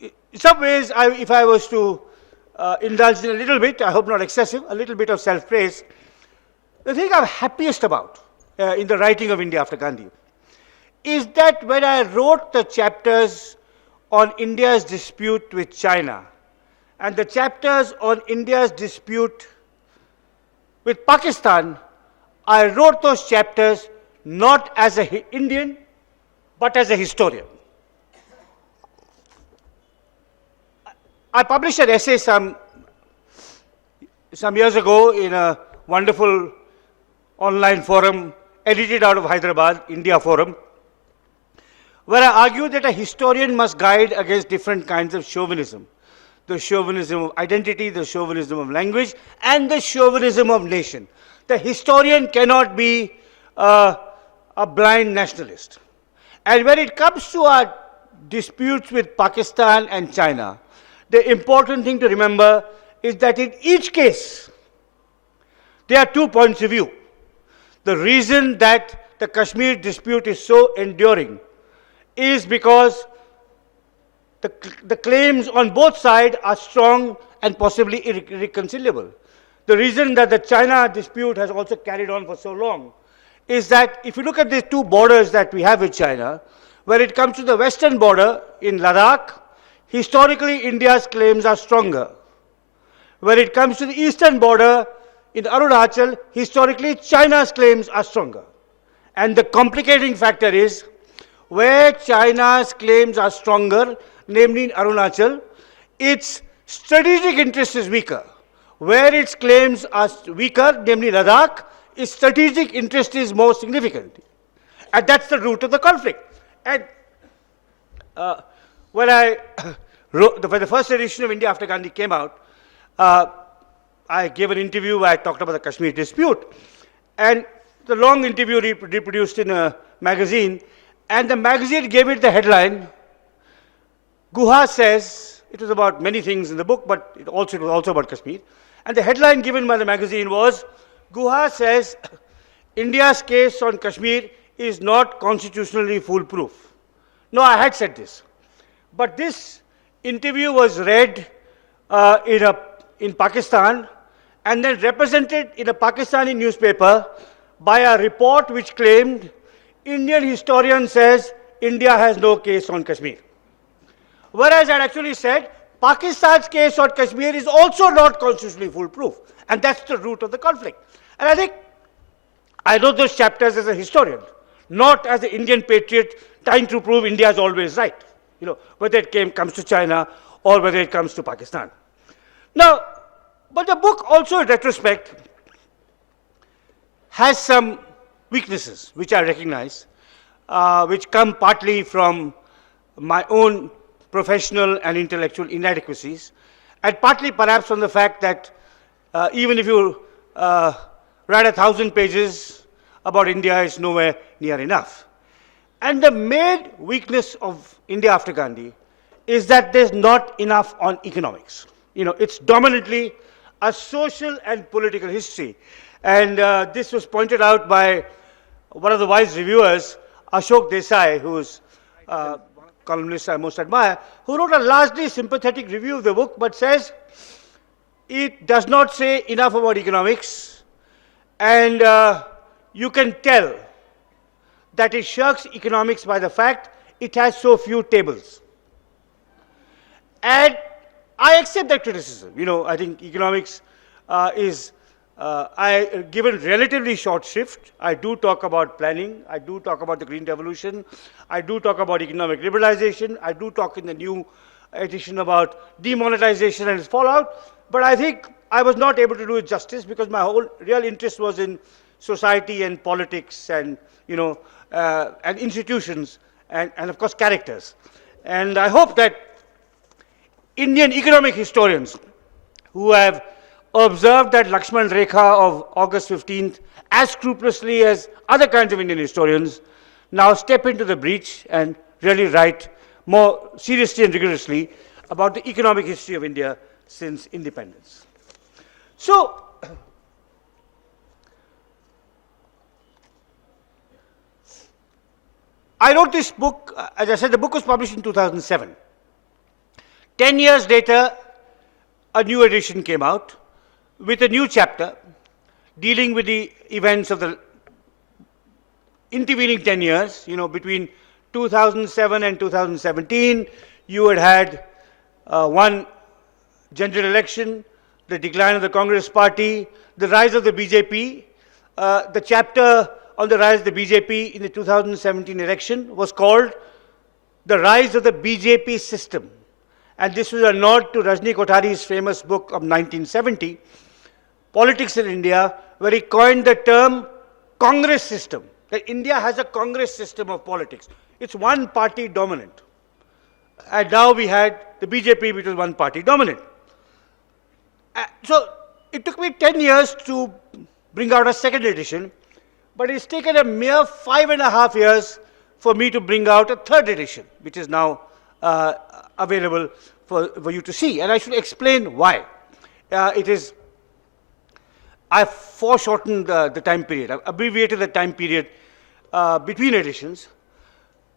in some ways, if I was to indulge in a little bit, I hope not excessive, a little bit of self-praise, the thing I'm happiest about in the writing of India after Gandhi is that when I wrote the chapters on India's dispute with China and the chapters on India's dispute with Pakistan, I wrote those chapters not as an Indian, but as a historian. I published an essay some years ago in a wonderful online forum edited out of Hyderabad, India Forum, where I argued that a historian must guide against different kinds of chauvinism. The chauvinism of identity, the chauvinism of language, and the chauvinism of nation. The historian cannot be a blind nationalist. And when it comes to our disputes with Pakistan and China, the important thing to remember is that in each case, there are 2 points of view. the reason that the Kashmir dispute is so enduring is because the claims on both sides are strong and possibly irreconcilable. The reason that the China dispute has also carried on for so long is that if you look at the two borders that we have with China, when it comes to the western border in Ladakh, historically India's claims are stronger. When it comes to the eastern border in Arunachal, historically China's claims are stronger. And the complicating factor is where China's claims are stronger, namely in Arunachal, its strategic interest is weaker. Where its claims are weaker, namely Ladakh, its strategic interest is more significant. And that's the root of the conflict. And when I wrote, when the first edition of India After Gandhi came out, I gave an interview where I talked about the Kashmir dispute. And the long interview reproduced in a magazine, and the magazine gave it the headline, Guha says, it was about many things in the book, but it was also about Kashmir. And the headline given by the magazine was, Guha says, India's case on Kashmir is not constitutionally foolproof. No, I had said this. But this interview was read in Pakistan and then represented in a Pakistani newspaper by a report which claimed Indian historian says India has no case on Kashmir. Whereas I actually said Pakistan's case on Kashmir is also not constitutionally foolproof. And that's the root of the conflict. And I think I wrote those chapters as a historian, not as an Indian patriot trying to prove India is always right, you know, whether it comes to China or whether it comes to Pakistan. Now, but the book also in retrospect has some weaknesses which I recognize, which come partly from my own professional and intellectual inadequacies, and partly perhaps from the fact that even if you write 1,000 pages about India, it's nowhere near enough. And the main weakness of India After Gandhi is that there's not enough on economics. You know, it's dominantly a social and political history. And this was pointed out by one of the wise reviewers, Ashok Desai, who's a columnist I most admire, who wrote a largely sympathetic review of the book, but says it does not say enough about economics, and you can tell that it shirks economics by the fact it has so few tables. And I accept that criticism. You know, I think economics is given relatively short shrift. I do talk about planning. I do talk about the Green Revolution. I do talk about economic liberalization. I do talk in the new edition about demonetization and its fallout. But I think I was not able to do it justice because my whole real interest was in society and politics and, you know, and institutions and of course characters. And I hope that Indian economic historians who have observed that Lakshman Rekha of August 15th as scrupulously as other kinds of Indian historians now step into the breach and really write more seriously and rigorously about the economic history of India since independence. So, I wrote this book, as I said, the book was published in 2007. 10 years later, a new edition came out with a new chapter dealing with the events of the intervening 10 years, you know, between 2007 and 2017. You had one general election, the decline of the Congress party, the rise of the BJP. The chapter on the rise of the BJP in the 2017 election was called The Rise of the BJP System. And this was a nod to Rajni Kothari's famous book of 1970, Politics in India, where he coined the term Congress system, that India has a Congress system of politics. It's one party dominant. And now we had the BJP, which was one party dominant. So it took me 10 years to bring out a second edition, but it's taken a mere 5.5 years for me to bring out a third edition, which is now available for you to see. And I should explain why. It is I foreshortened the time period, I've abbreviated the time period between editions.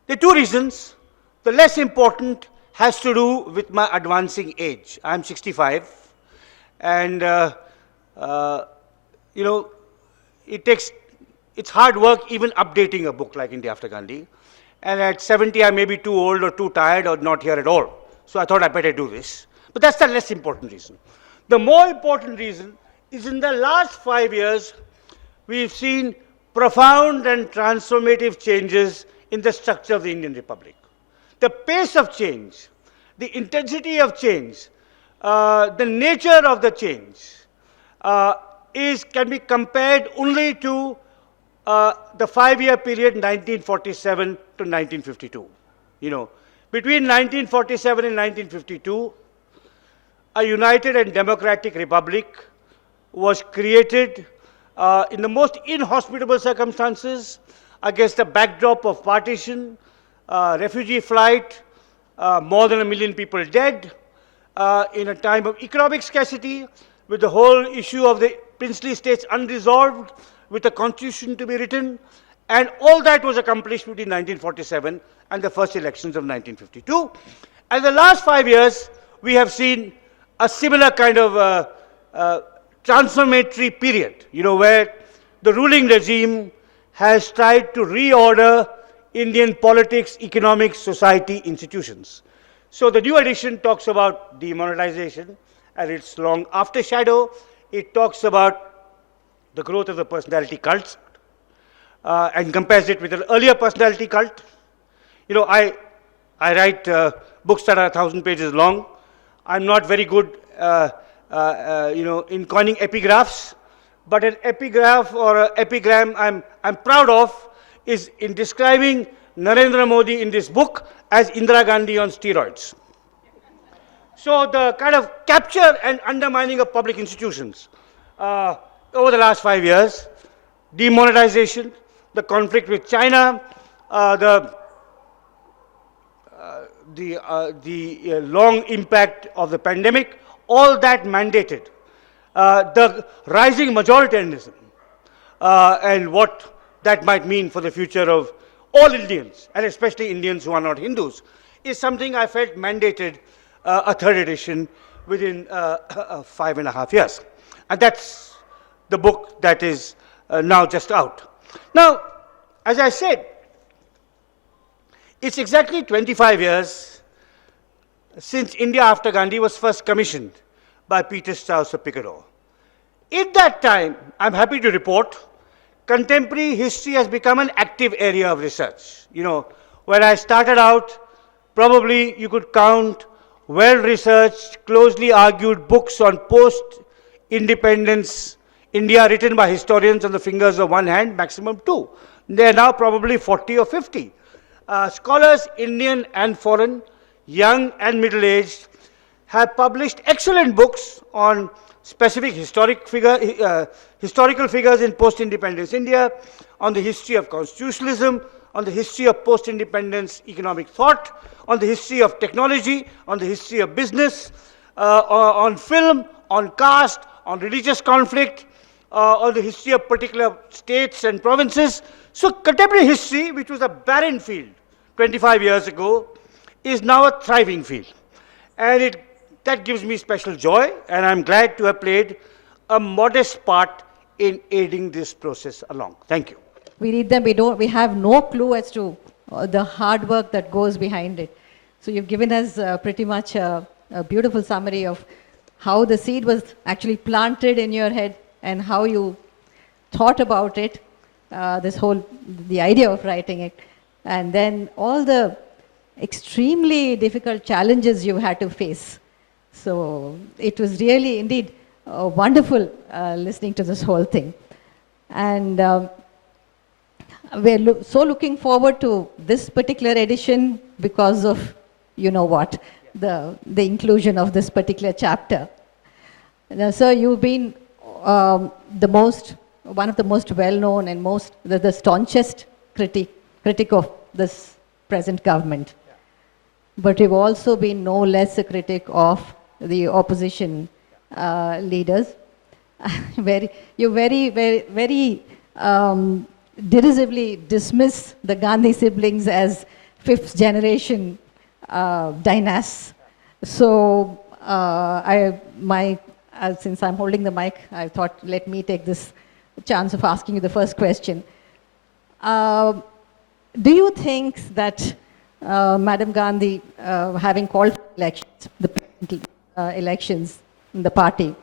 There are two reasons. The less important has to do with my advancing age. I'm 65, and you know, it's hard work even updating a book like India After Gandhi. And at 70, I may be too old or too tired or not here at all. So I thought I better do this. But that's the less important reason. The more important reason is in the last 5 years, we've seen profound and transformative changes in the structure of the Indian Republic. The pace of change, the intensity of change, the nature of the change can be compared only to the 5-year period 1947 to 1952. You know, between 1947 and 1952, a united and democratic republic was created in the most inhospitable circumstances against a backdrop of partition, refugee flight, more than 1 million people dead, in a time of economic scarcity, with the whole issue of the princely states unresolved, with a constitution to be written, and all that was accomplished between 1947 and the first elections of 1952. And the last 5 years, we have seen a similar kind of transformatory period, you know, where the ruling regime has tried to reorder Indian politics, economics, society, institutions. So the new edition talks about demonetization and its long aftershadow. It talks about the growth of the personality cults and compares it with an earlier personality cult. You know, I write books that are 1,000 pages long. I'm not very good, you know, in coining epigraphs, but an epigraph or an epigram I'm proud of is in describing Narendra Modi in this book as Indira Gandhi on steroids. So the kind of capture and undermining of public institutions over the last 5 years, demonetization, the conflict with China, the long impact of the pandemic, all that mandated the rising majoritarianism and what that might mean for the future of all Indians, and especially Indians who are not Hindus, is something I felt mandated a third edition within 5.5 years. And that's the book that is now just out. Now, as I said, it's exactly 25 years since India After Gandhi was first commissioned by Peter Strauss of Picador. In that time, I'm happy to report, contemporary history has become an active area of research. You know, where I started out, probably you could count well-researched, closely argued books on post-independence India written by historians on the fingers of one hand, maximum 2. There are now probably 40 or 50. Scholars, Indian and foreign, young and middle-aged, have published excellent books on specific historical figures in post-independence India, on the history of constitutionalism, on the history of post-independence economic thought, on the history of technology, on the history of business, on film, on caste, on religious conflict, on the history of particular states and provinces. So contemporary history, which was a barren field 25 years ago, is now a thriving field. And that gives me special joy, and I'm glad to have played a modest part in aiding this process along. Thank you. We read them, we have no clue as to the hard work that goes behind it. So you've given us pretty much a beautiful summary of how the seed was actually planted in your head and how you thought about it, the idea of writing it, and then all the extremely difficult challenges you had to face. So it was really indeed wonderful listening to this whole thing. And we're so looking forward to this particular edition because of, you know what, the inclusion of this particular chapter. Now, sir, you've been one of the most well-known and the staunchest critic of this present government. Yeah. But you've also been no less a critic of the opposition leaders. You very derisively dismiss the Gandhi siblings as fifth generation dynasts. So since I'm holding the mic, I thought let me take this chance of asking you the first question. Do you think that Madam Gandhi, having called for elections, the elections in the party,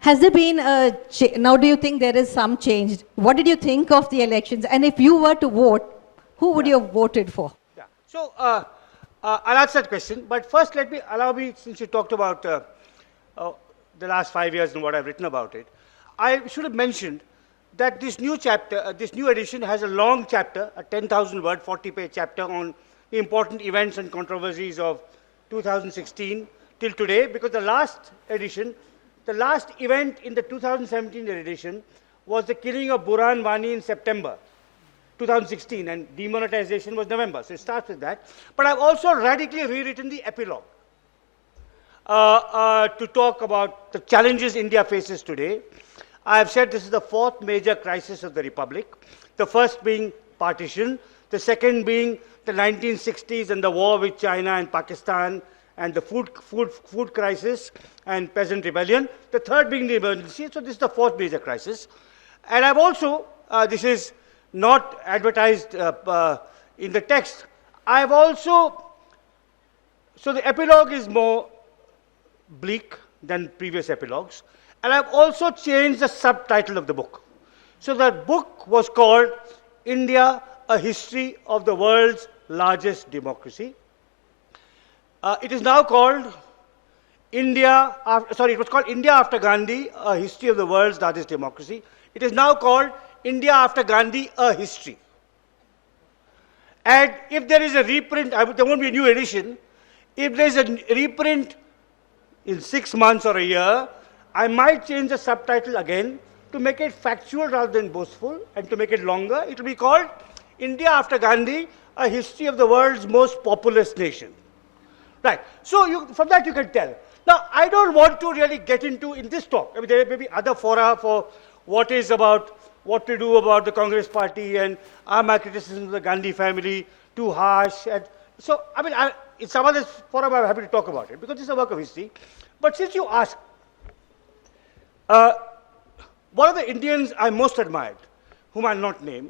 has there been a now do you think there is some change? What did you think of the elections? And if you were to vote, who would you have voted for? Yeah. So I'll answer that question, but first allow me, since you talked about the last 5 years and what I've written about it, I should have mentioned that this new chapter, this new edition has a long chapter, a 10,000 word, 40-page chapter on the important events and controversies of 2016 till today, because the last edition, the last event in the 2017 edition was the killing of Burhan Wani in September 2016, and demonetization was November. So it starts with that. But I've also radically rewritten the epilogue to talk about the challenges India faces today. I have said this is the fourth major crisis of the Republic, the first being partition, the second being the 1960s and the war with China and Pakistan, and the food crisis and peasant rebellion, the third being the emergency. So this is the fourth major crisis. And I've also, this is not advertised in the text, I've also, so the epilogue is more bleak than previous epilogues, and I've also changed the subtitle of the book. So the book was called India, A History of the World's Largest Democracy. It is now called India, it was called India After Gandhi, A History of the World's Largest Democracy. It is now called India After Gandhi, A History. And if there is a reprint, there won't be a new edition. If there is a reprint in 6 months or a year, I might change the subtitle again to make it factual rather than boastful, and to make it longer. It will be called India After Gandhi, A History of the World's Most Populous Nation. Right. So from that you can tell. Now, I don't want to really get into, in this talk, I mean, there may be other fora for what to do about the Congress party, and are my criticisms of the Gandhi family too harsh? And so, I mean, in some other forum, I'm happy to talk about it, because it's a work of history. But since you asked, one of the Indians I most admired, whom I'll not name,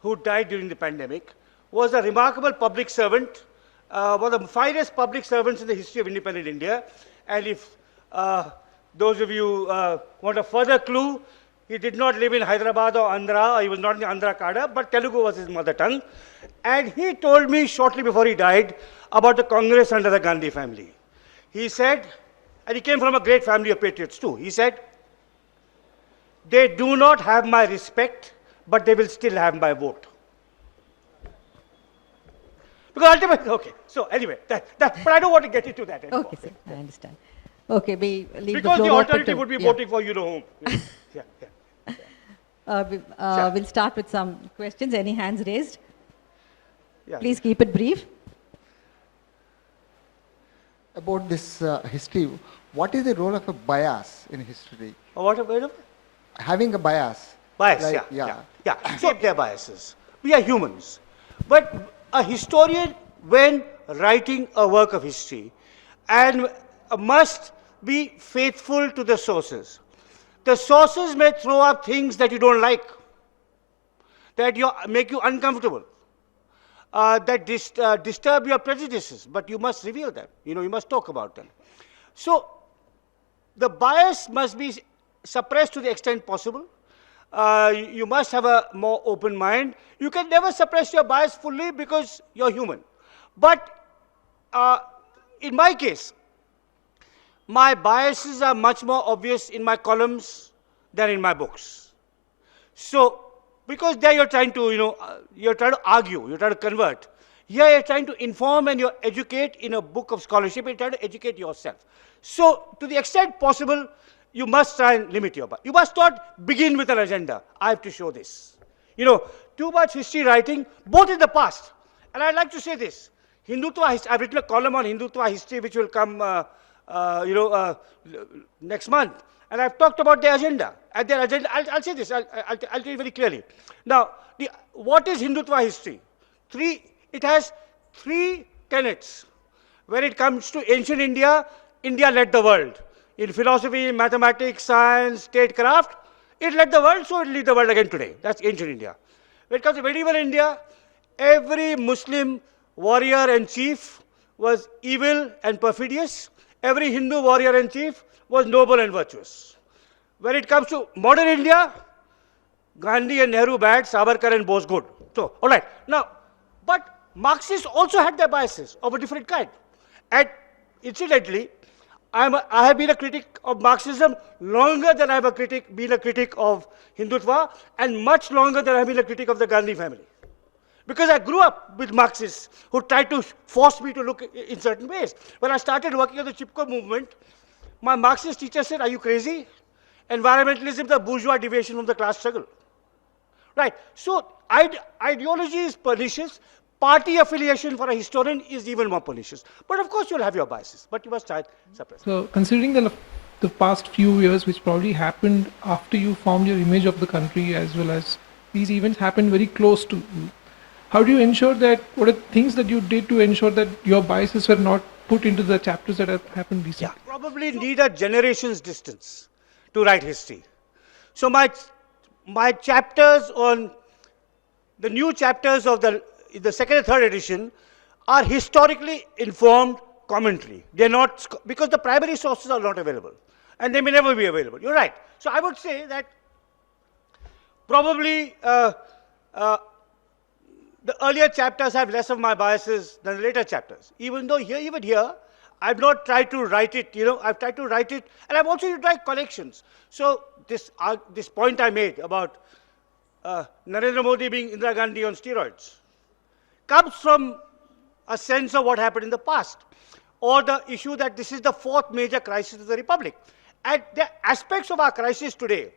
who died during the pandemic, was a remarkable public servant, one of the finest public servants in the history of independent India. And if those of you want a further clue, he did not live in Hyderabad or Andhra, or he was not in the Andhra Kada, but Telugu was his mother tongue. And he told me shortly before he died about the Congress under the Gandhi family. He said, and he came from a great family of patriots too, he said, they do not have my respect, but they will still have my vote. Because ultimately, okay, so anyway, but I don't want to get into that anymore. Okay, sir, I understand. Okay, we leave because the the floor alternative would be voting for you know whom. We'll start with some questions. Any hands raised? Yeah. Please keep it brief. About this history, what is the role of a bias in history? What about Having a bias. bias? Like, Yeah. So there are biases. We are humans. But a historian, when writing a work of history, and must be faithful to the sources. The sources may throw up things that you don't like, that make you uncomfortable, that disturb your prejudices, but you must reveal them. You must talk about them. So the bias must be suppressed to the extent possible. You must have a more open mind. You can never suppress your bias fully because you're human. But in my case, my biases are much more obvious in my columns than in my books. So, because there you're trying to, you're trying to argue, you're trying to convert. Here you're trying to inform and you educate in a book of scholarship, you're trying to educate yourself. So, to the extent possible, you must try and limit your bias. You must not begin with an agenda. I have to show this. Too much history writing, both in the past. And I'd like to say this. Hindutva, I've written a column on Hindutva history which will come next month. And I've talked about their agenda. And their agenda, I'll say this, I'll tell you very clearly. Now, what is Hindutva history? It has three tenets. When it comes to ancient India, India led the world. In philosophy, mathematics, science, statecraft, it led the world, so it will lead the world again today. That's ancient India. When it comes to medieval India, every Muslim warrior and chief was evil and perfidious. Every Hindu warrior and chief was noble and virtuous. When it comes to modern India, Gandhi and Nehru bad, Savarkar and Bose good. So, all right. Now, but Marxists also had their biases of a different kind. And incidentally, I have been a critic of Marxism longer than I have been a critic of Hindutva, and much longer than I have been a critic of the Gandhi family. Because I grew up with Marxists who tried to force me to look in certain ways. When I started working on the Chipko movement, my Marxist teacher said, "Are you crazy? Environmentalism is the bourgeois deviation from the class struggle." Right. So ideology is pernicious. Party affiliation for a historian is even more pernicious. But of course, you'll have your biases, but you must try to suppress. So, considering the past few years, which probably happened after you formed your image of the country, as well as these events happened very close to you, how do you ensure that, what are things that you did to ensure that your biases were not put into the chapters that have happened recently? Yeah, probably need a generation's distance to write history. So my chapters on, the new chapters of the second and third edition are historically informed commentary. They're not, because the primary sources are not available, and they may never be available. You're right. So I would say that probably the earlier chapters have less of my biases than the later chapters. Even though even here, I've not tried to write it, I've tried to write it, and I've also tried to write collections. So this point I made about Narendra Modi being Indira Gandhi on steroids comes from a sense of what happened in the past, or the issue that this is the fourth major crisis of the Republic. And there are aspects of our crisis today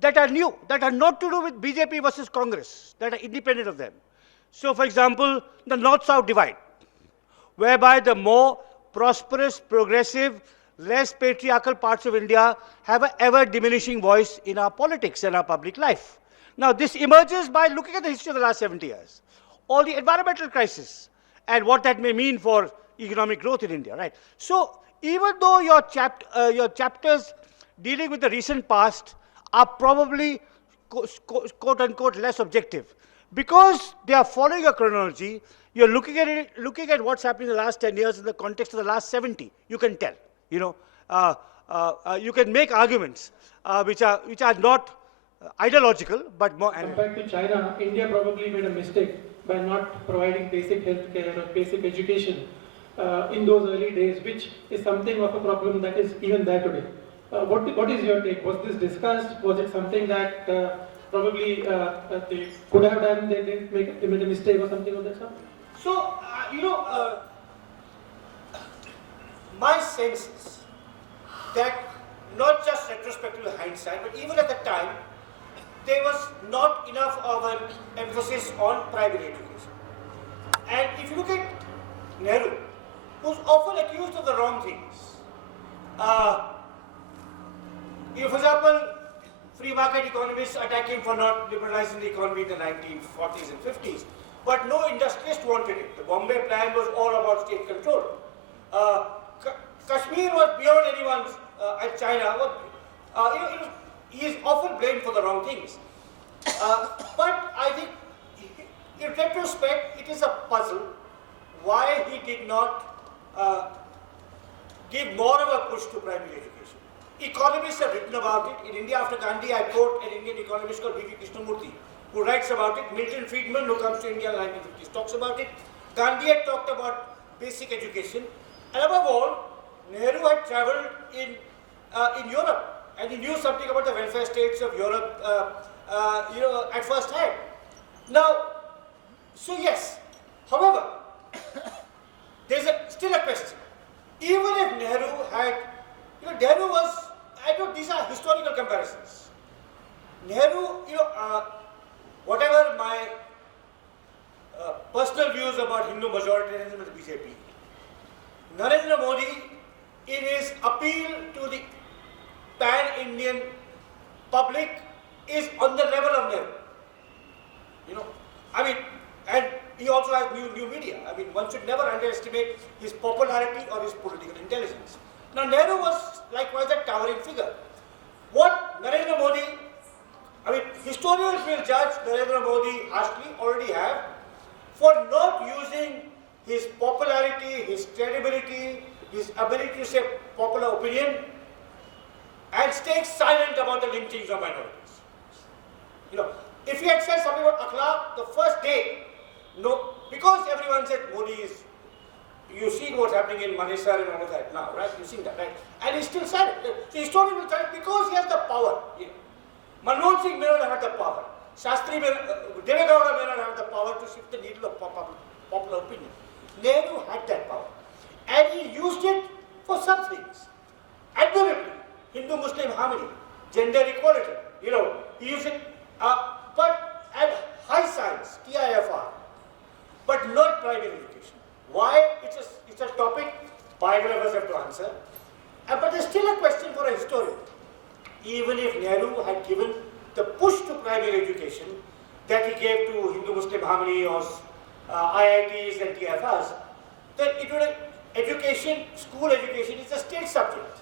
that are new, that are not to do with BJP versus Congress, that are independent of them. So, for example, the North-South divide, whereby the more prosperous, progressive, less patriarchal parts of India have an ever-diminishing voice in our politics and our public life. Now, this emerges by looking at the history of the last 70 years. All the environmental crisis and what that may mean for economic growth in India, right? So, even though your chapters dealing with the recent past are probably quote-unquote less objective, because they are following a chronology, you're looking at what's happening in the last 10 years in the context of the last 70. You can tell, you can make arguments which are not ideological, but more analytical. Compared to China, India probably made a mistake by not providing basic health care or basic education in those early days, which is something of a problem that is even there today. What is your take? Was this discussed? Was it something that probably they could have done, they made a mistake or something of that sort? So, my sense is that not just retrospective hindsight, but even at the time, there was not enough of an emphasis on primary education. And if you look at Nehru, who's often accused of the wrong things, for example, free market economists attack him for not liberalizing the economy in the 1940s and 50s, but no industrialist wanted it. The Bombay plan was all about state control. Kashmir was beyond anyone's, and China, he is often blamed for the wrong things. But I think, in retrospect, it is a puzzle why he did not give more of a push to primary education. Economists have written about it. In India, after Gandhi, I quote an Indian economist called B.V. Krishnamurthy, who writes about it. Milton Friedman, who comes to India in the 1950s, talks about it. Gandhi had talked about basic education. And above all, Nehru had travelled in Europe, and he knew something about the welfare states of Europe, at first hand. Now, so yes, however, there's still a question. Even if Nehru had, Nehru was, these are historical comparisons. Nehru, whatever my personal views about Hindu majoritarianism with the BJP, Narendra Modi, in his appeal to the pan-Indian public is on the level of Nehru. You know, I mean, and he also has new media. I mean, one should never underestimate his popularity or his political intelligence. Now, Nehru was likewise a towering figure. What Narendra Modi, I mean, historians will judge Narendra Modi harshly, already have, for not using his popularity, his credibility, his ability to say popular opinion, and staying silent about the lynchings of minorities. You know, if he had said something about akhlaq the first day, no, because everyone said Modi is, you've seen what's happening in Manesar and all of that now, right? You've seen that, right? And he's still silent. The historian will tell because he has the power. You know. Manmohan Singh may not have the power. Shastri Deve Gowda may not have the power to shift the needle of popular opinion. Nehru had that power. And he used it for some things. Admirably, Hindu-Muslim harmony, gender equality, you know, he used it, but at high science, TIFR, but not primary education. Why? It's a topic biographers have to answer. But there's still a question for a historian. Even if Nehru had given the push to primary education that he gave to Hindu-Muslim harmony or IITs and TIFRs, then it would education, school education is a state subject.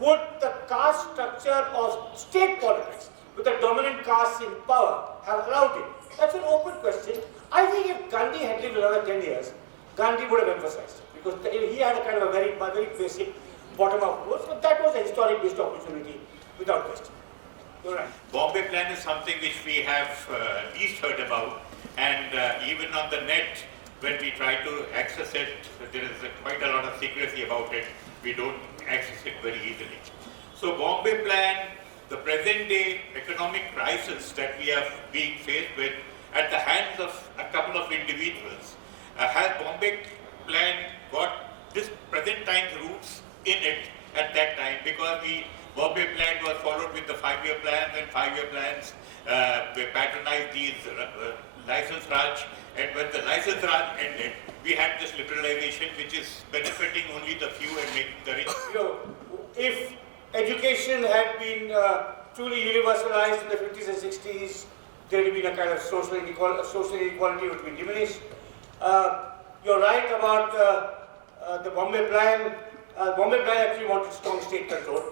Would the caste structure of state politics with the dominant caste in power have allowed it? That's an open question. I think if Gandhi had lived another 10 years, Gandhi would have emphasized it because he had a kind of a very basic bottom-up approach, but that was a historic-based opportunity without question. You're right. Bombay Plan is something which we have least heard about, and even on the net, when we try to access it, there is quite a lot of secrecy about it. We don't access it very easily. So Bombay Plan, the present day economic crisis that we are being faced with at the hands of a couple of individuals, has Bombay Plan got this present time's roots in it at that time? Because the Bombay Plan was followed with the 5-year plans, and 5-year plans patronized these license Raj, and when the license Raj ended, we had this liberalization which is benefiting only the few and making the rich. You know, if education had been truly universalized in the 50s and 60s, there would have been a kind of social inequality would be diminished. You're right about the Bombay Plan. Bombay Plan actually wanted strong state control.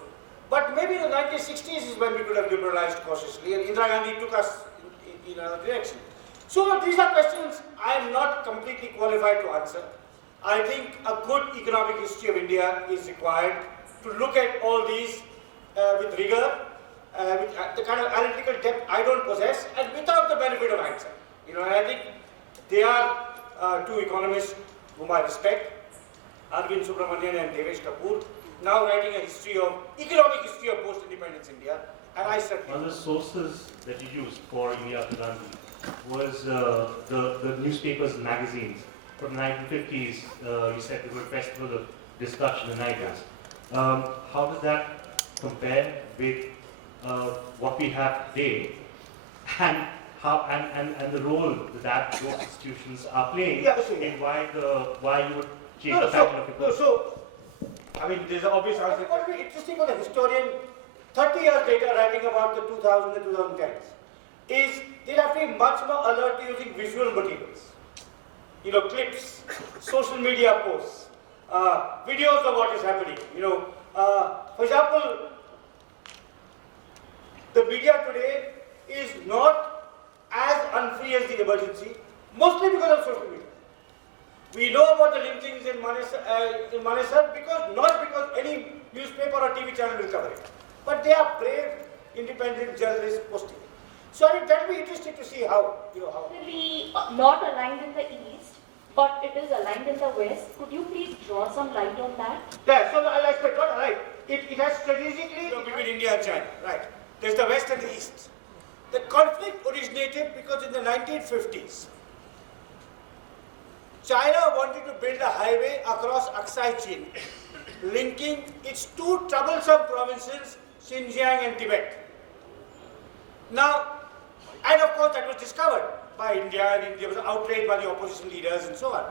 But maybe in the 1960s is when we could have liberalized cautiously, and Indira Gandhi took us in another direction. So these are questions I am not completely qualified to answer. I think a good economic history of India is required to look at all these with rigor, with the kind of analytical depth I don't possess, and without the benefit of hindsight. You know, and I think they are two economists whom I respect, Arvind Subramanian and Devesh Kapoor, now writing a economic history of post-independence India, and I certainly. One of the sources that you used for India Gandhi was the newspapers and magazines. From the 1950s, you said they were a festival of discussion and ideas. How does that compare with what we have today, and the role that those institutions are playing in why you would change the pattern of your So, I mean, there's an obvious answer. What would be interesting for the historian, 30 years later, writing about the 2000s and 2010s, is they'll have to be much more alert to using visual materials. You know, clips, social media posts, videos of what is happening. You know, for example, the media today is not as unfree as the emergency, mostly because of social media. We know about the lynchings in Manesar not because any newspaper or TV channel will cover it, but they are brave, independent journalists posting it. So I mean, that will be interesting to see how, Really not aligned in the east, but it is aligned in the west. Could you please draw some light on that? Yeah, so I like that, right. It has strategically between India and China, right. There's the west and the east. The conflict originated because in the 1950s, China wanted to build a highway across Aksai Chin, linking its two troublesome provinces, Xinjiang and Tibet. Now, and of course that was discovered by India, and India was outraged by the opposition leaders and so on.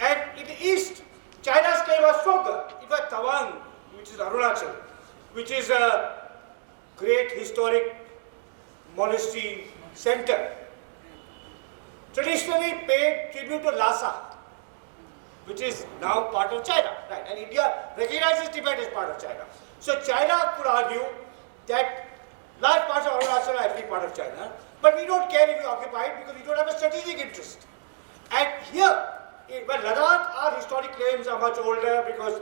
And in the east, China's claim was stronger. It was Tawang, which is Arunachal, which is great historic monastery center, traditionally paid tribute to Lhasa, which is now part of China, right? And India recognizes Tibet as part of China. So China could argue that large parts of Arunachal are actually part of China, but we don't care if we occupy it because we don't have a strategic interest. And here, well, Ladakh, our historic claims are much older because,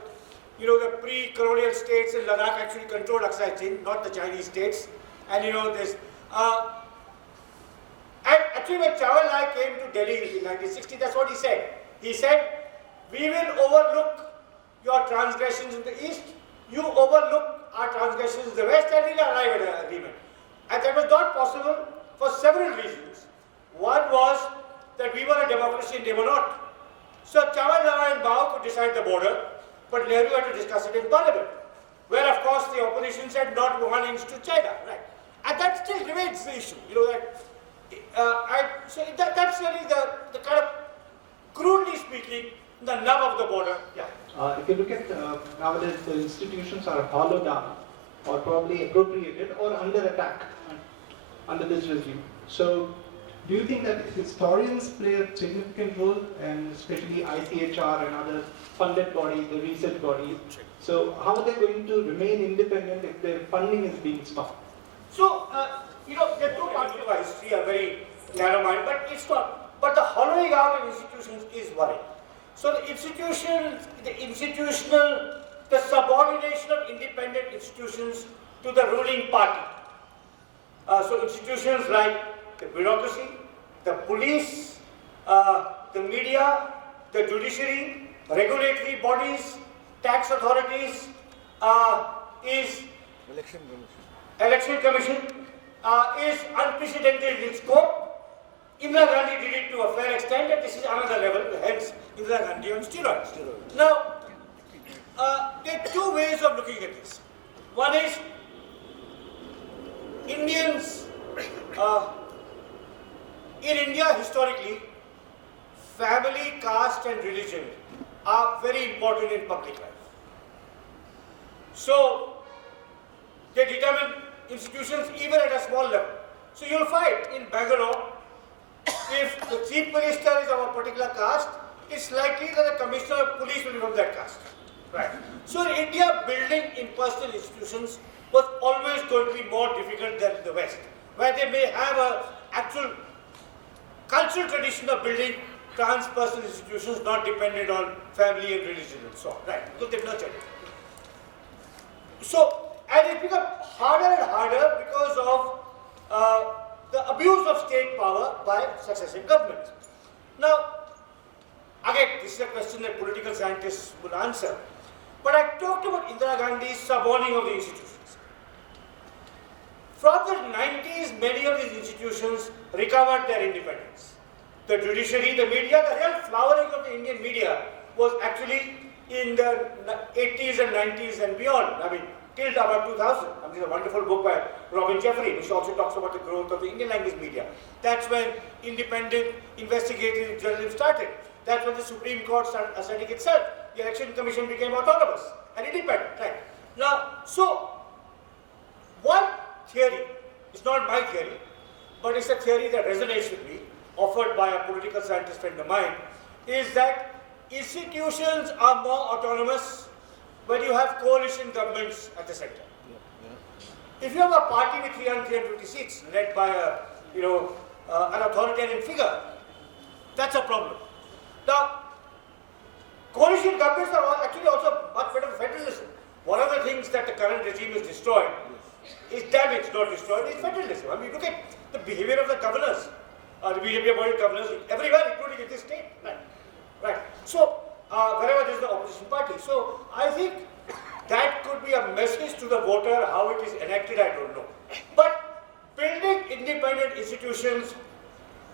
you know, the pre-colonial states in Ladakh actually controlled Aksai Chin, not the Chinese states. And you know, this. And actually, when Chawal Lai came to Delhi in 1960, that's what he said. He said, we will overlook your transgressions in the east, you overlook our transgressions in the west, and we'll arrive at an agreement. And that was not possible for several reasons. One was that we were a democracy and they were not. So Chawal Lai and Mao could decide the border, but Nehru had to discuss it in Parliament, where of course the opposition said not one inch to China, right? And that still remains the issue, you know, that so that's really the kind of, crudely speaking, the nub of the border. Yeah. If you look at nowadays, the institutions are hollowed down, or probably appropriated, or under attack under this regime. So, do you think that historians play a significant role, and especially ICHR and other funded bodies, the research bodies? So, how are they going to remain independent if their funding is being stopped? So, you know, the two parts of history are very narrow-minded, but it's not. But the hollowing out of institutions is worrying. So the institutions, the subordination of independent institutions to the ruling party. So institutions like the bureaucracy, the police, the media, the judiciary, regulatory bodies, tax authorities, is election commission is unprecedented in its scope. Indira Gandhi did it to a fair extent, and this is another level, hence Indira Gandhi on steroids. Now, there are two ways of looking at this. One is Indians, in India historically, family, caste and religion are very important in public life. So, they determine institutions even at a small level. So you'll find in Bangalore, if the chief minister is of a particular caste, it's likely that the commissioner of police will be from that caste. Right. So in India, building impersonal institutions was always going to be more difficult than in the West, where they may have an actual cultural tradition of building transpersonal institutions not dependent on family and religion and so on. Right. Because they've nurtured it. So, and it becomes harder and harder because of the abuse of state power by successive governments. Now, again, this is a question that political scientists will answer. But I talked about Indira Gandhi's suborning of the institutions. From the 90s, many of these institutions recovered their independence. The judiciary, the media, the real flowering of the Indian media was actually in the 80s and 90s and beyond. I mean, till about 2000. There's a wonderful book by Robin Jeffrey, which also talks about the growth of the Indian language media. That's when independent investigative journalism started. That's when the Supreme Court started asserting itself. The Election Commission became autonomous and independent. Right. Now, so one theory, it's not my theory, but it's a theory that resonates with me, offered by a political scientist friend of mine, is that institutions are more autonomous when you have coalition governments at the center. If you have a party with 350 seats led by an authoritarian figure, that's a problem. Now, coalition governments are actually also much better for federalism. One of the things that the current regime has destroyed is damaged, not destroyed, is federalism. I mean, look at the behavior of the governors, the BJP appointed governors everywhere, including in this state. Right. So, wherever there is the opposition party. So, I think that could be a message to the voter. How it is enacted, I don't know. But building independent institutions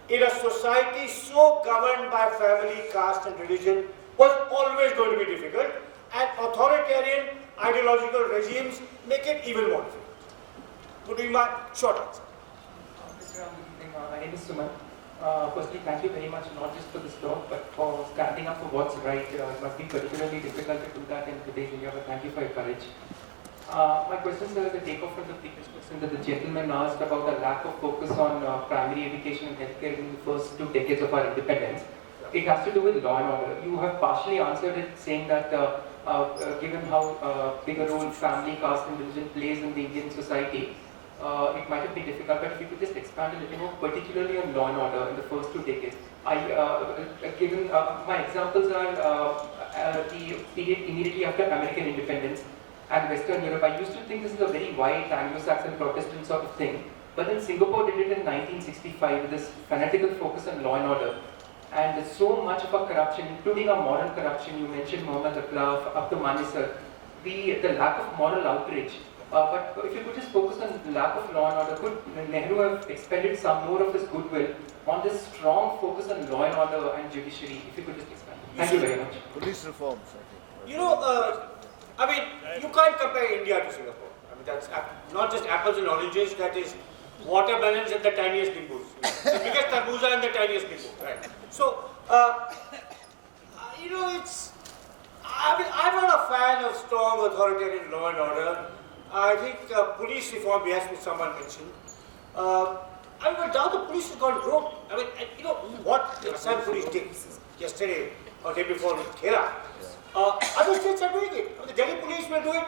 in a society so governed by family, caste and religion was always going to be difficult, and authoritarian ideological regimes make it even more difficult. Would be my short answer. My name is Suman. Firstly, thank you very much, not just for this talk, but for standing up for what's right. It must be particularly difficult to do that in today's India, but thank you for your courage. My question, sir, is a takeoff from the previous question that the gentleman asked about the lack of focus on primary education and healthcare in the first 2 decades of our independence. It has to do with law and order. You have partially answered it saying that given how big a role family, caste and religion plays in the Indian society, it might be difficult, but if you could just expand a little more, particularly on law and order in the first 2 decades. Given my examples are the period immediately after American independence and Western Europe. I used to think this is a very white Anglo-Saxon Protestant sort of thing, but then Singapore did it in 1965 with this fanatical focus on law and order. And so much of our corruption, including our moral corruption, you mentioned Mohammed Aklaf, up to Manisar, the lack of moral outrage. But if you could just focus on the lack of law and order, could Nehru have expended some more of his goodwill on this strong focus on law and order and judiciary? If you could just expand. Thank you very much. Police reforms, I think. You know, I mean, you can't compare India to Singapore. I mean, that's not just apples and oranges, that is watermelons and the tiniest nimbus. The biggest tarbuza and the tiniest nimbu, right? So, you know, I mean, I'm not a fan of strong authoritarian law and order. I think police reform, yes, which someone mentioned. I mean, now the police has gone rogue. I mean, you know, what the Assam police did yesterday or day before with Krea. Other states are doing it. I mean, the Delhi police will do it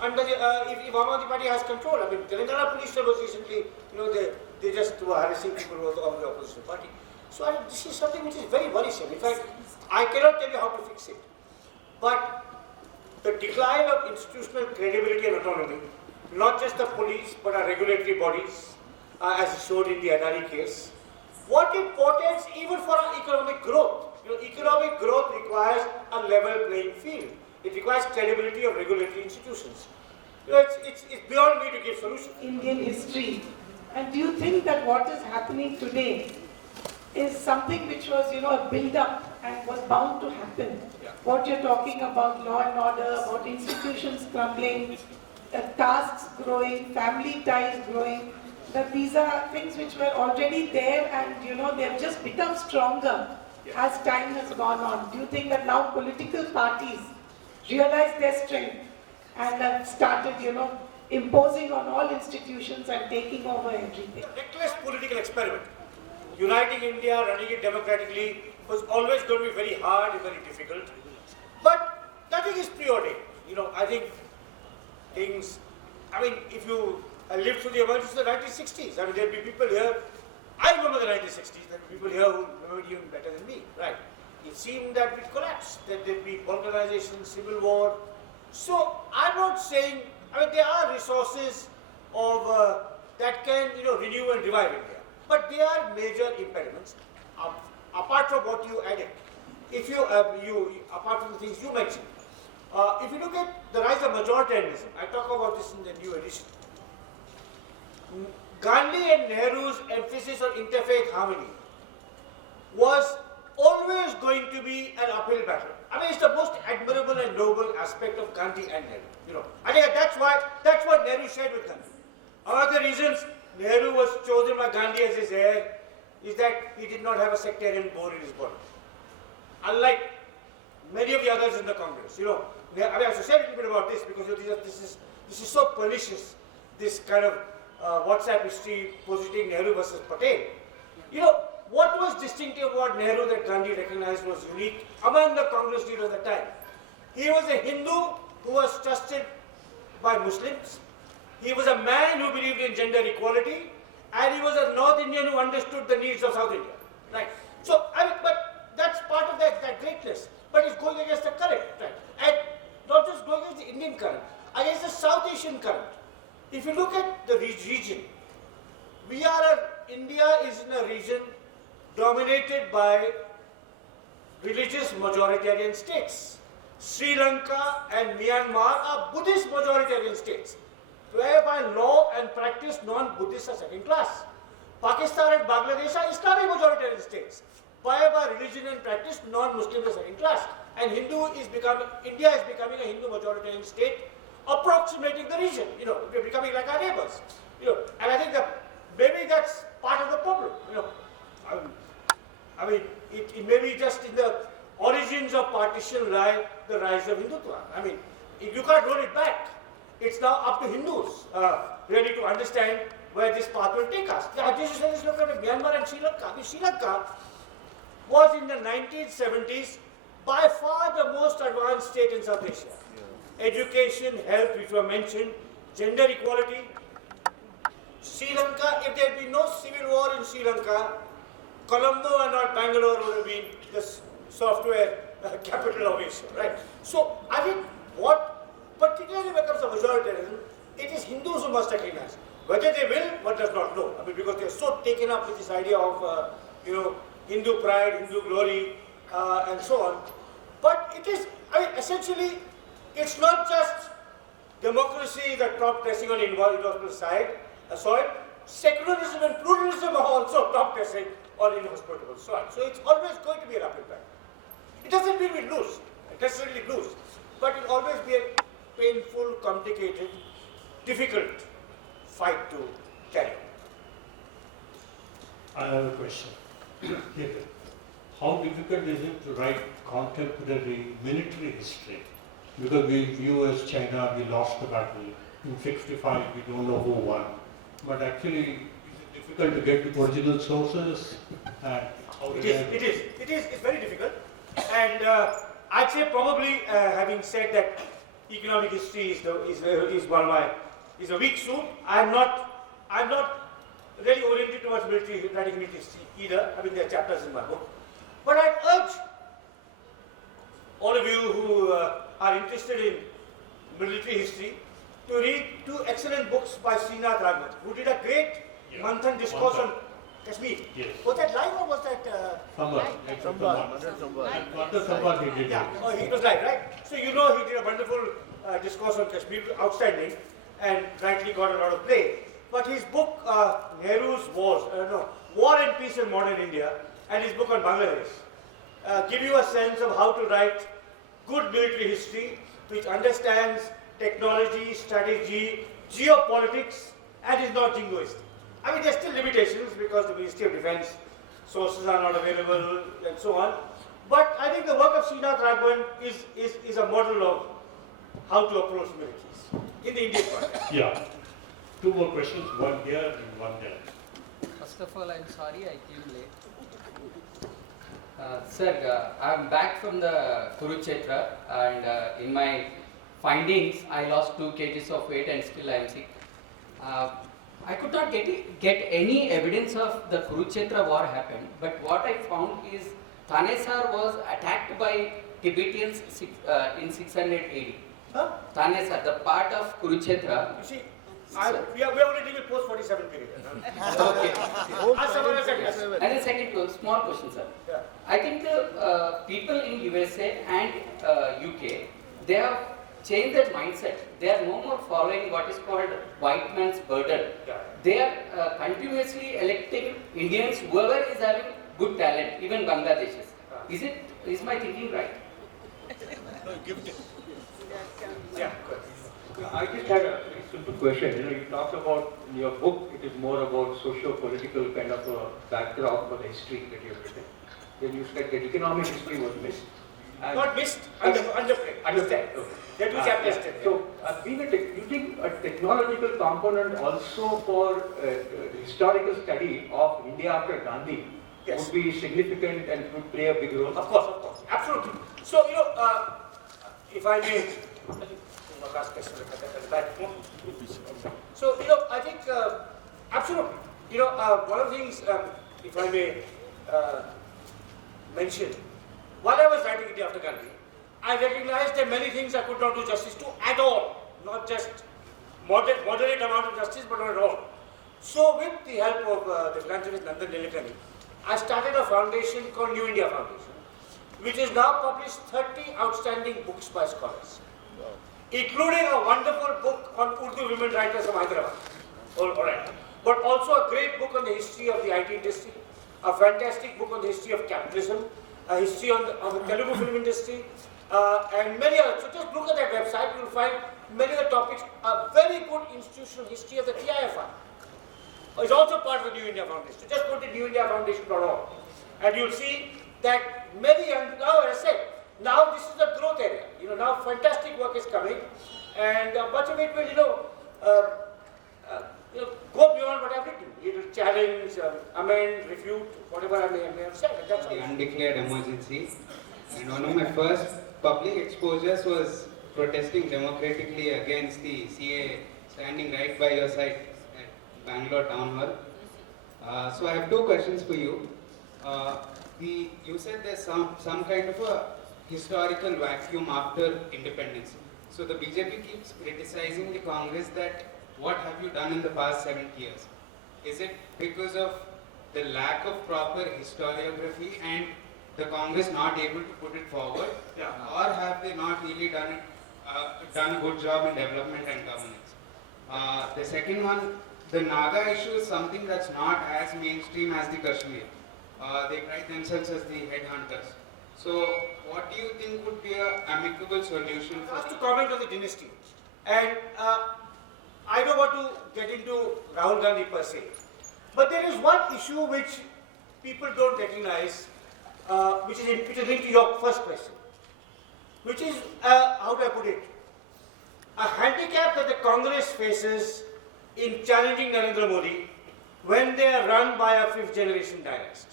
under the, if Aam Aadmi Party has control. I mean, Telangana police was recently, you know, they just were harassing people of the opposition party. So this is something which is very worrisome. In fact, I cannot tell you how to fix it. But the decline of institutional credibility and autonomy, not just the police, but our regulatory bodies, as showed in the NRE case, what it portends even for our economic growth. You know, economic growth requires a level playing field. It requires credibility of regulatory institutions. You know, it's beyond me to give solutions. Indian history. And do you think that what is happening today is something which was, you know, a build-up and was bound to happen? Yeah. What you're talking about, law and order, about institutions crumbling, castes growing, family ties growing, that these are things which were already there and, you know, they've just become stronger as time has gone on. Do you think that now political parties realize their strength and have started, you know, imposing on all institutions and taking over everything? A reckless political experiment. Uniting India, running it democratically, was always going to be very hard and very difficult. But nothing is preordained. You know, I think things, I mean, if you lived through the emergence of the 1960s, I mean, there'd be people here, I remember the 1960s, there were people here who remembered even better than me, right? It seemed that we'd collapse, that there'd be balkanization, civil war. So I'm not saying, I mean, there are resources of that can, you know, renew and revive India. But they are major impediments, apart from what you added. If you, apart from the things you mentioned, if you look at the rise of majoritarianism, I talk about this in the new edition. Gandhi and Nehru's emphasis on interfaith harmony was always going to be an uphill battle. I mean, it's the most admirable and noble aspect of Gandhi and Nehru. You know, I think that's what Nehru shared with Gandhi. One of the reasons Nehru was chosen by Gandhi as his heir is that he did not have a sectarian bone in his body. Unlike many of the others in the Congress, you know, I mean, I should say a little bit about this because this is so pernicious, this kind of WhatsApp history positing Nehru versus Patel. You know, what was distinctive about Nehru that Gandhi recognized was unique among the Congress leaders at the time? He was a Hindu who was trusted by Muslims. He was a man who believed in gender equality, and he was a North Indian who understood the needs of South India. Right? So, I mean, but that's part of that greatness. But it's going against the current, right? And not just going against the Indian current, against the South Asian current. If you look at the region, India is in a region dominated by religious majoritarian states. Sri Lanka and Myanmar are Buddhist majoritarian states, whereby law and practice non-Buddhists are second class. Pakistan and Bangladesh are Islamic majoritarian states, whereby religion and practice non-Muslims are second class. And India is becoming a Hindu majoritarian state, approximating the region. You know, we're becoming like our neighbors. You know, and I think that maybe that's part of the problem. You know, I mean, it may be just in the origins of partition lie the rise of Hindutva. I mean, you can't roll it back. it's now up to Hindus really to understand where this path will take us. Yeah, just look at Myanmar and Sri Lanka. I mean, Sri Lanka was in the 1970s by far the most advanced state in South Asia. Education, health, which were mentioned, gender equality. Sri Lanka, if there had been no civil war in Sri Lanka, Colombo and not Bangalore would have been the software capital of Asia, right? So I think what particularly becomes a majoritarianism, it is Hindus who must recognize. Whether they will, one does not know. I mean, because they are so taken up with this idea of, Hindu pride, Hindu glory, and so on. But it is, I mean, essentially, it's not just democracy, the top dressing on the inhospitable soil. Secularism and pluralism are also top dressing on inhospitable soil. So it's always going to be a rapid battle. It doesn't mean we lose, necessarily lose, but it will always be a painful, complicated, difficult fight to carry. I have a question. How difficult is it to write contemporary military history? Because we view as China, we lost the battle. In 65, we don't know who won. But actually, is it difficult to get the original sources? And how It is. It's very difficult. And I'd say probably, having said that economic history is a weak suit, I'm not really oriented towards writing military history either. I mean, there are chapters in my book. But I'd urge all of you who are interested in military history to read two excellent books by Srinath Raghavan, who did a great Manthan discourse on Kashmir. Yes. Was that live or was that Samvad he did. Yeah, oh, he was live, right? So you know he did a wonderful discourse on Kashmir, outstanding, and rightly got a lot of play. But his book, Nehru's Wars, War and Peace in Modern India, and his book on Bangladesh, give you a sense of how to write good military history, which understands technology, strategy, geopolitics, and is not jingoistic. I mean, there are still limitations because the Ministry of Defense sources are not available and so on. But I think the work of Srinath Raghavan is a model of how to approach militaries in the Indian context. Yeah. Two more questions, one here and one there. First of all, I'm sorry I came late. Sir, I'm back from the Kurukshetra, and in my findings, I lost 2 kgs of weight and still I am sick. I could not get any evidence of the Kurukshetra war happened, but what I found is Thanesar was attacked by Tibetans in 600 AD. Huh? Thanesar, the part of Kurukshetra. You see, we are only dealing with post-47 period. Okay. And the second one, small question, sir. Yeah. I think the people in USA and UK, they have changed their mindset. They are no more following what is called white man's burden. Yeah. They are continuously electing Indians, whoever is having good talent, even Bangladeshis. Is my thinking right? Yeah, good. I just had a very simple question. You talked about in your book, it is more about socio-political kind of a backdrop for the history that you have written. Then you said that economic history was missed. And Not missed, underplayed. Understand. Okay. There are 2 chapters. So, you think a technological component also for historical study of India after Gandhi would be significant and would play a big role? Of course, absolutely. So, if I may, last question at the back. So, I think, absolutely. One of the things, if I may mention, while I was writing India after Gandhi, I recognized that many things I could not do justice to at all, not just moderate amount of justice, but not at all. So, with the help of the philanthropist Manthan, I started a foundation called New India Foundation, which has now published 30 outstanding books by scholars, including a wonderful book on Urdu women writers from Hyderabad. All right. But also a great book on the history of the IT industry, a fantastic book on the history of capitalism, a history on the Telugu film industry, and many others. So just look at that website, you will find many of the topics, a very good institutional history of the TIFR. It's also part of the New India Foundation. So just go to newindiafoundation.org and you'll see that many, now as I said, now this is the growth area. Now fantastic work is coming. and much of it will, go beyond what I've written. It will challenge, amend, refute, whatever I may have said. And that's The all. undeclared emergency. And one of my first public exposures was protesting democratically against the CA, standing right by your side at Bangalore Town Hall. So I have two questions for you. You said there's some kind of a historical vacuum after independence. So the BJP keeps criticizing the Congress that what have you done in the past 70 years? Is it because of the lack of proper historiography and the Congress not able to put it forward? Yeah. Or have they not really done a good job in development and governance? The second one, the Naga issue is something that's not as mainstream as the Kashmir. They pride themselves as the headhunters. So what do you think would be an amicable solution for Just to comment on the dynasty. And I don't want to get into Rahul Gandhi per se. But there is one issue which people don't recognize, which is linked to your first question. Which is, how do I put it? A handicap that the Congress faces in challenging Narendra Modi when they are run by a fifth generation dynasty.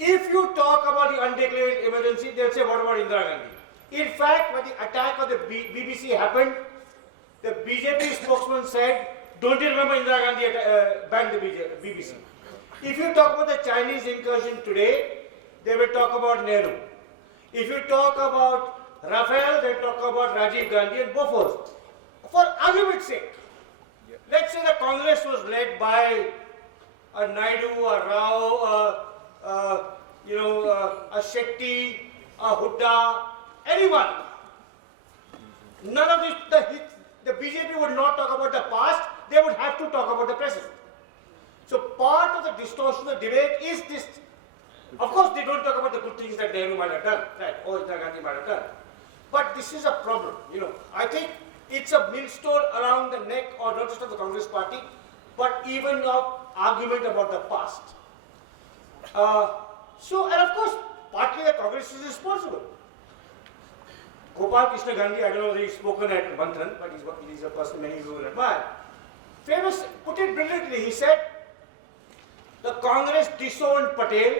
If you talk about the undeclared emergency, they'll say, what about Indira Gandhi? In fact, when the attack of the BBC happened, the BJP spokesman said, don't you remember Indira Gandhi banned the BBC? If you talk about the Chinese incursion today, they will talk about Nehru. If you talk about Rafael, they talk about Rajiv Gandhi and Bofors. For argument's sake, let's say the Congress was led by a Naidu, a Rao, a Shetty, a Hooda, anyone. None of this, the BJP would not talk about the past, they would have to talk about the present. So part of the distortion of the debate is this. Of course, they don't talk about the good things that Nehru might have done, right, or Indira Gandhi might have done. But this is a problem, I think it's a millstone around the neck, or not just of the Congress party, but even of argument about the past. And of course, partly the Congress is responsible. Gopal Krishna Gandhi, I don't know whether he's spoken at Manthan, but he's a person many of you will admire. Famous, put it brilliantly, he said, the Congress disowned Patel,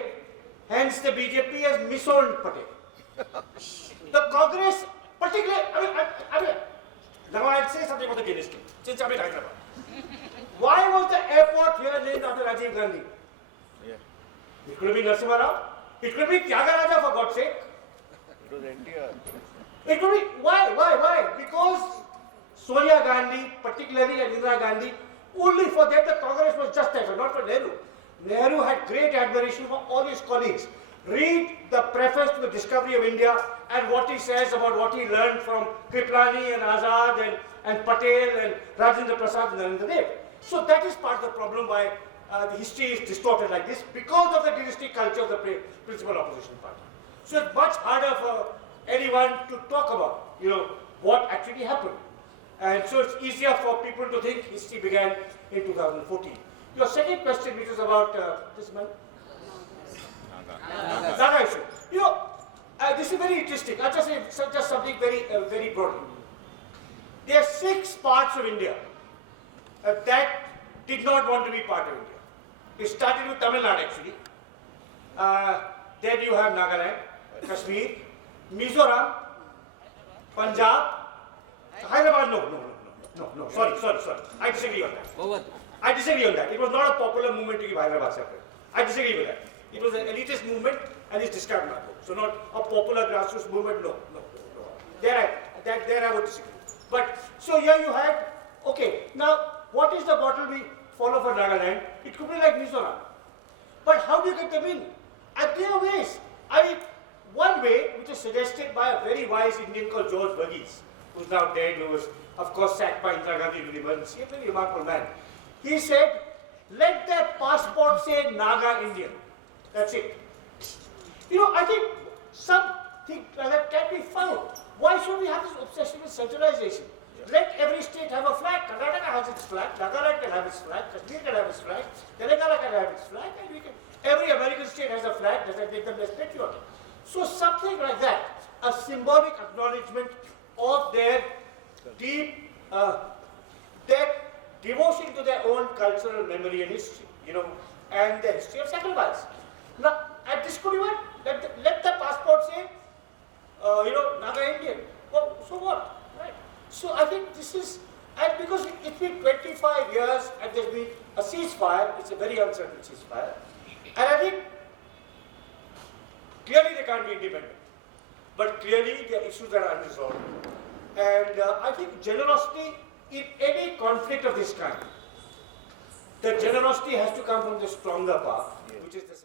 hence the BJP has misowned Patel. The Congress, particularly, now I'll say something about the dynasty, since I'm in Hyderabad. Why was the airport here named after Rajiv Gandhi? It could have been Narasimha Rao. It could be Tyagaraja, for God's sake. It was NTR. It could be, why? Because Sonia Gandhi, particularly, and Indira Gandhi, only for them the Congress was just there, not for Nehru. Nehru had great admiration for all his colleagues. Read the preface to the Discovery of India and what he says about what he learned from Kriplani and Azad and Patel and Rajendra Prasad and Narendra Dev. So that is part of the problem why the history is distorted like this, because of the dynastic culture of the principal opposition party. So it's much harder for anyone to talk about, what actually happened. And so it's easier for people to think history began in 2014. Your second question, which is about this man, Naga issue. This is very interesting. I'll just say just something very broadly. There are 6 parts of India that did not want to be part of India. It started with Tamil Nadu actually. Then you have Nagaland, Kashmir, Mizoram, Punjab, Hyderabad. No. Sorry. I disagree on that. It was not a popular movement to give Hyderabad separate. I disagree with that. It was an elitist movement and it's described in my book. So not a popular grassroots movement, no. There I would disagree. But, so here you had, okay, now what is the model we follow for Nagaland? It could be like Mizoram. But how do you get them in? And there are ways. One way, which is suggested by a very wise Indian called George Verghese, who's now dead, who was, of course, sacked by Indira Gandhi in the emergency, a very remarkable man. He said, let their passport say Naga Indian. That's it. I think something like that can be found. Why should we have this obsession with centralization? Let every state have a flag. Karnataka has its flag, Nagaland can have its flag, Kashmir can have its flag, Telangana can have its flag, and every American state has a flag. Does that make them less patriotic? So something like that, a symbolic acknowledgement of their deep their devotion to their own cultural memory and history, and the history of sacrifice. Now, at this could even let the passport say, Naga Indian. Well, so what? Right? So I think this is, and because it's been 25 years and there's been a ceasefire, it's a very uncertain ceasefire, and I think clearly they can't be independent, but clearly there are issues that are unresolved. And I think generosity in any conflict of this kind, the generosity has to come from the stronger part, which is the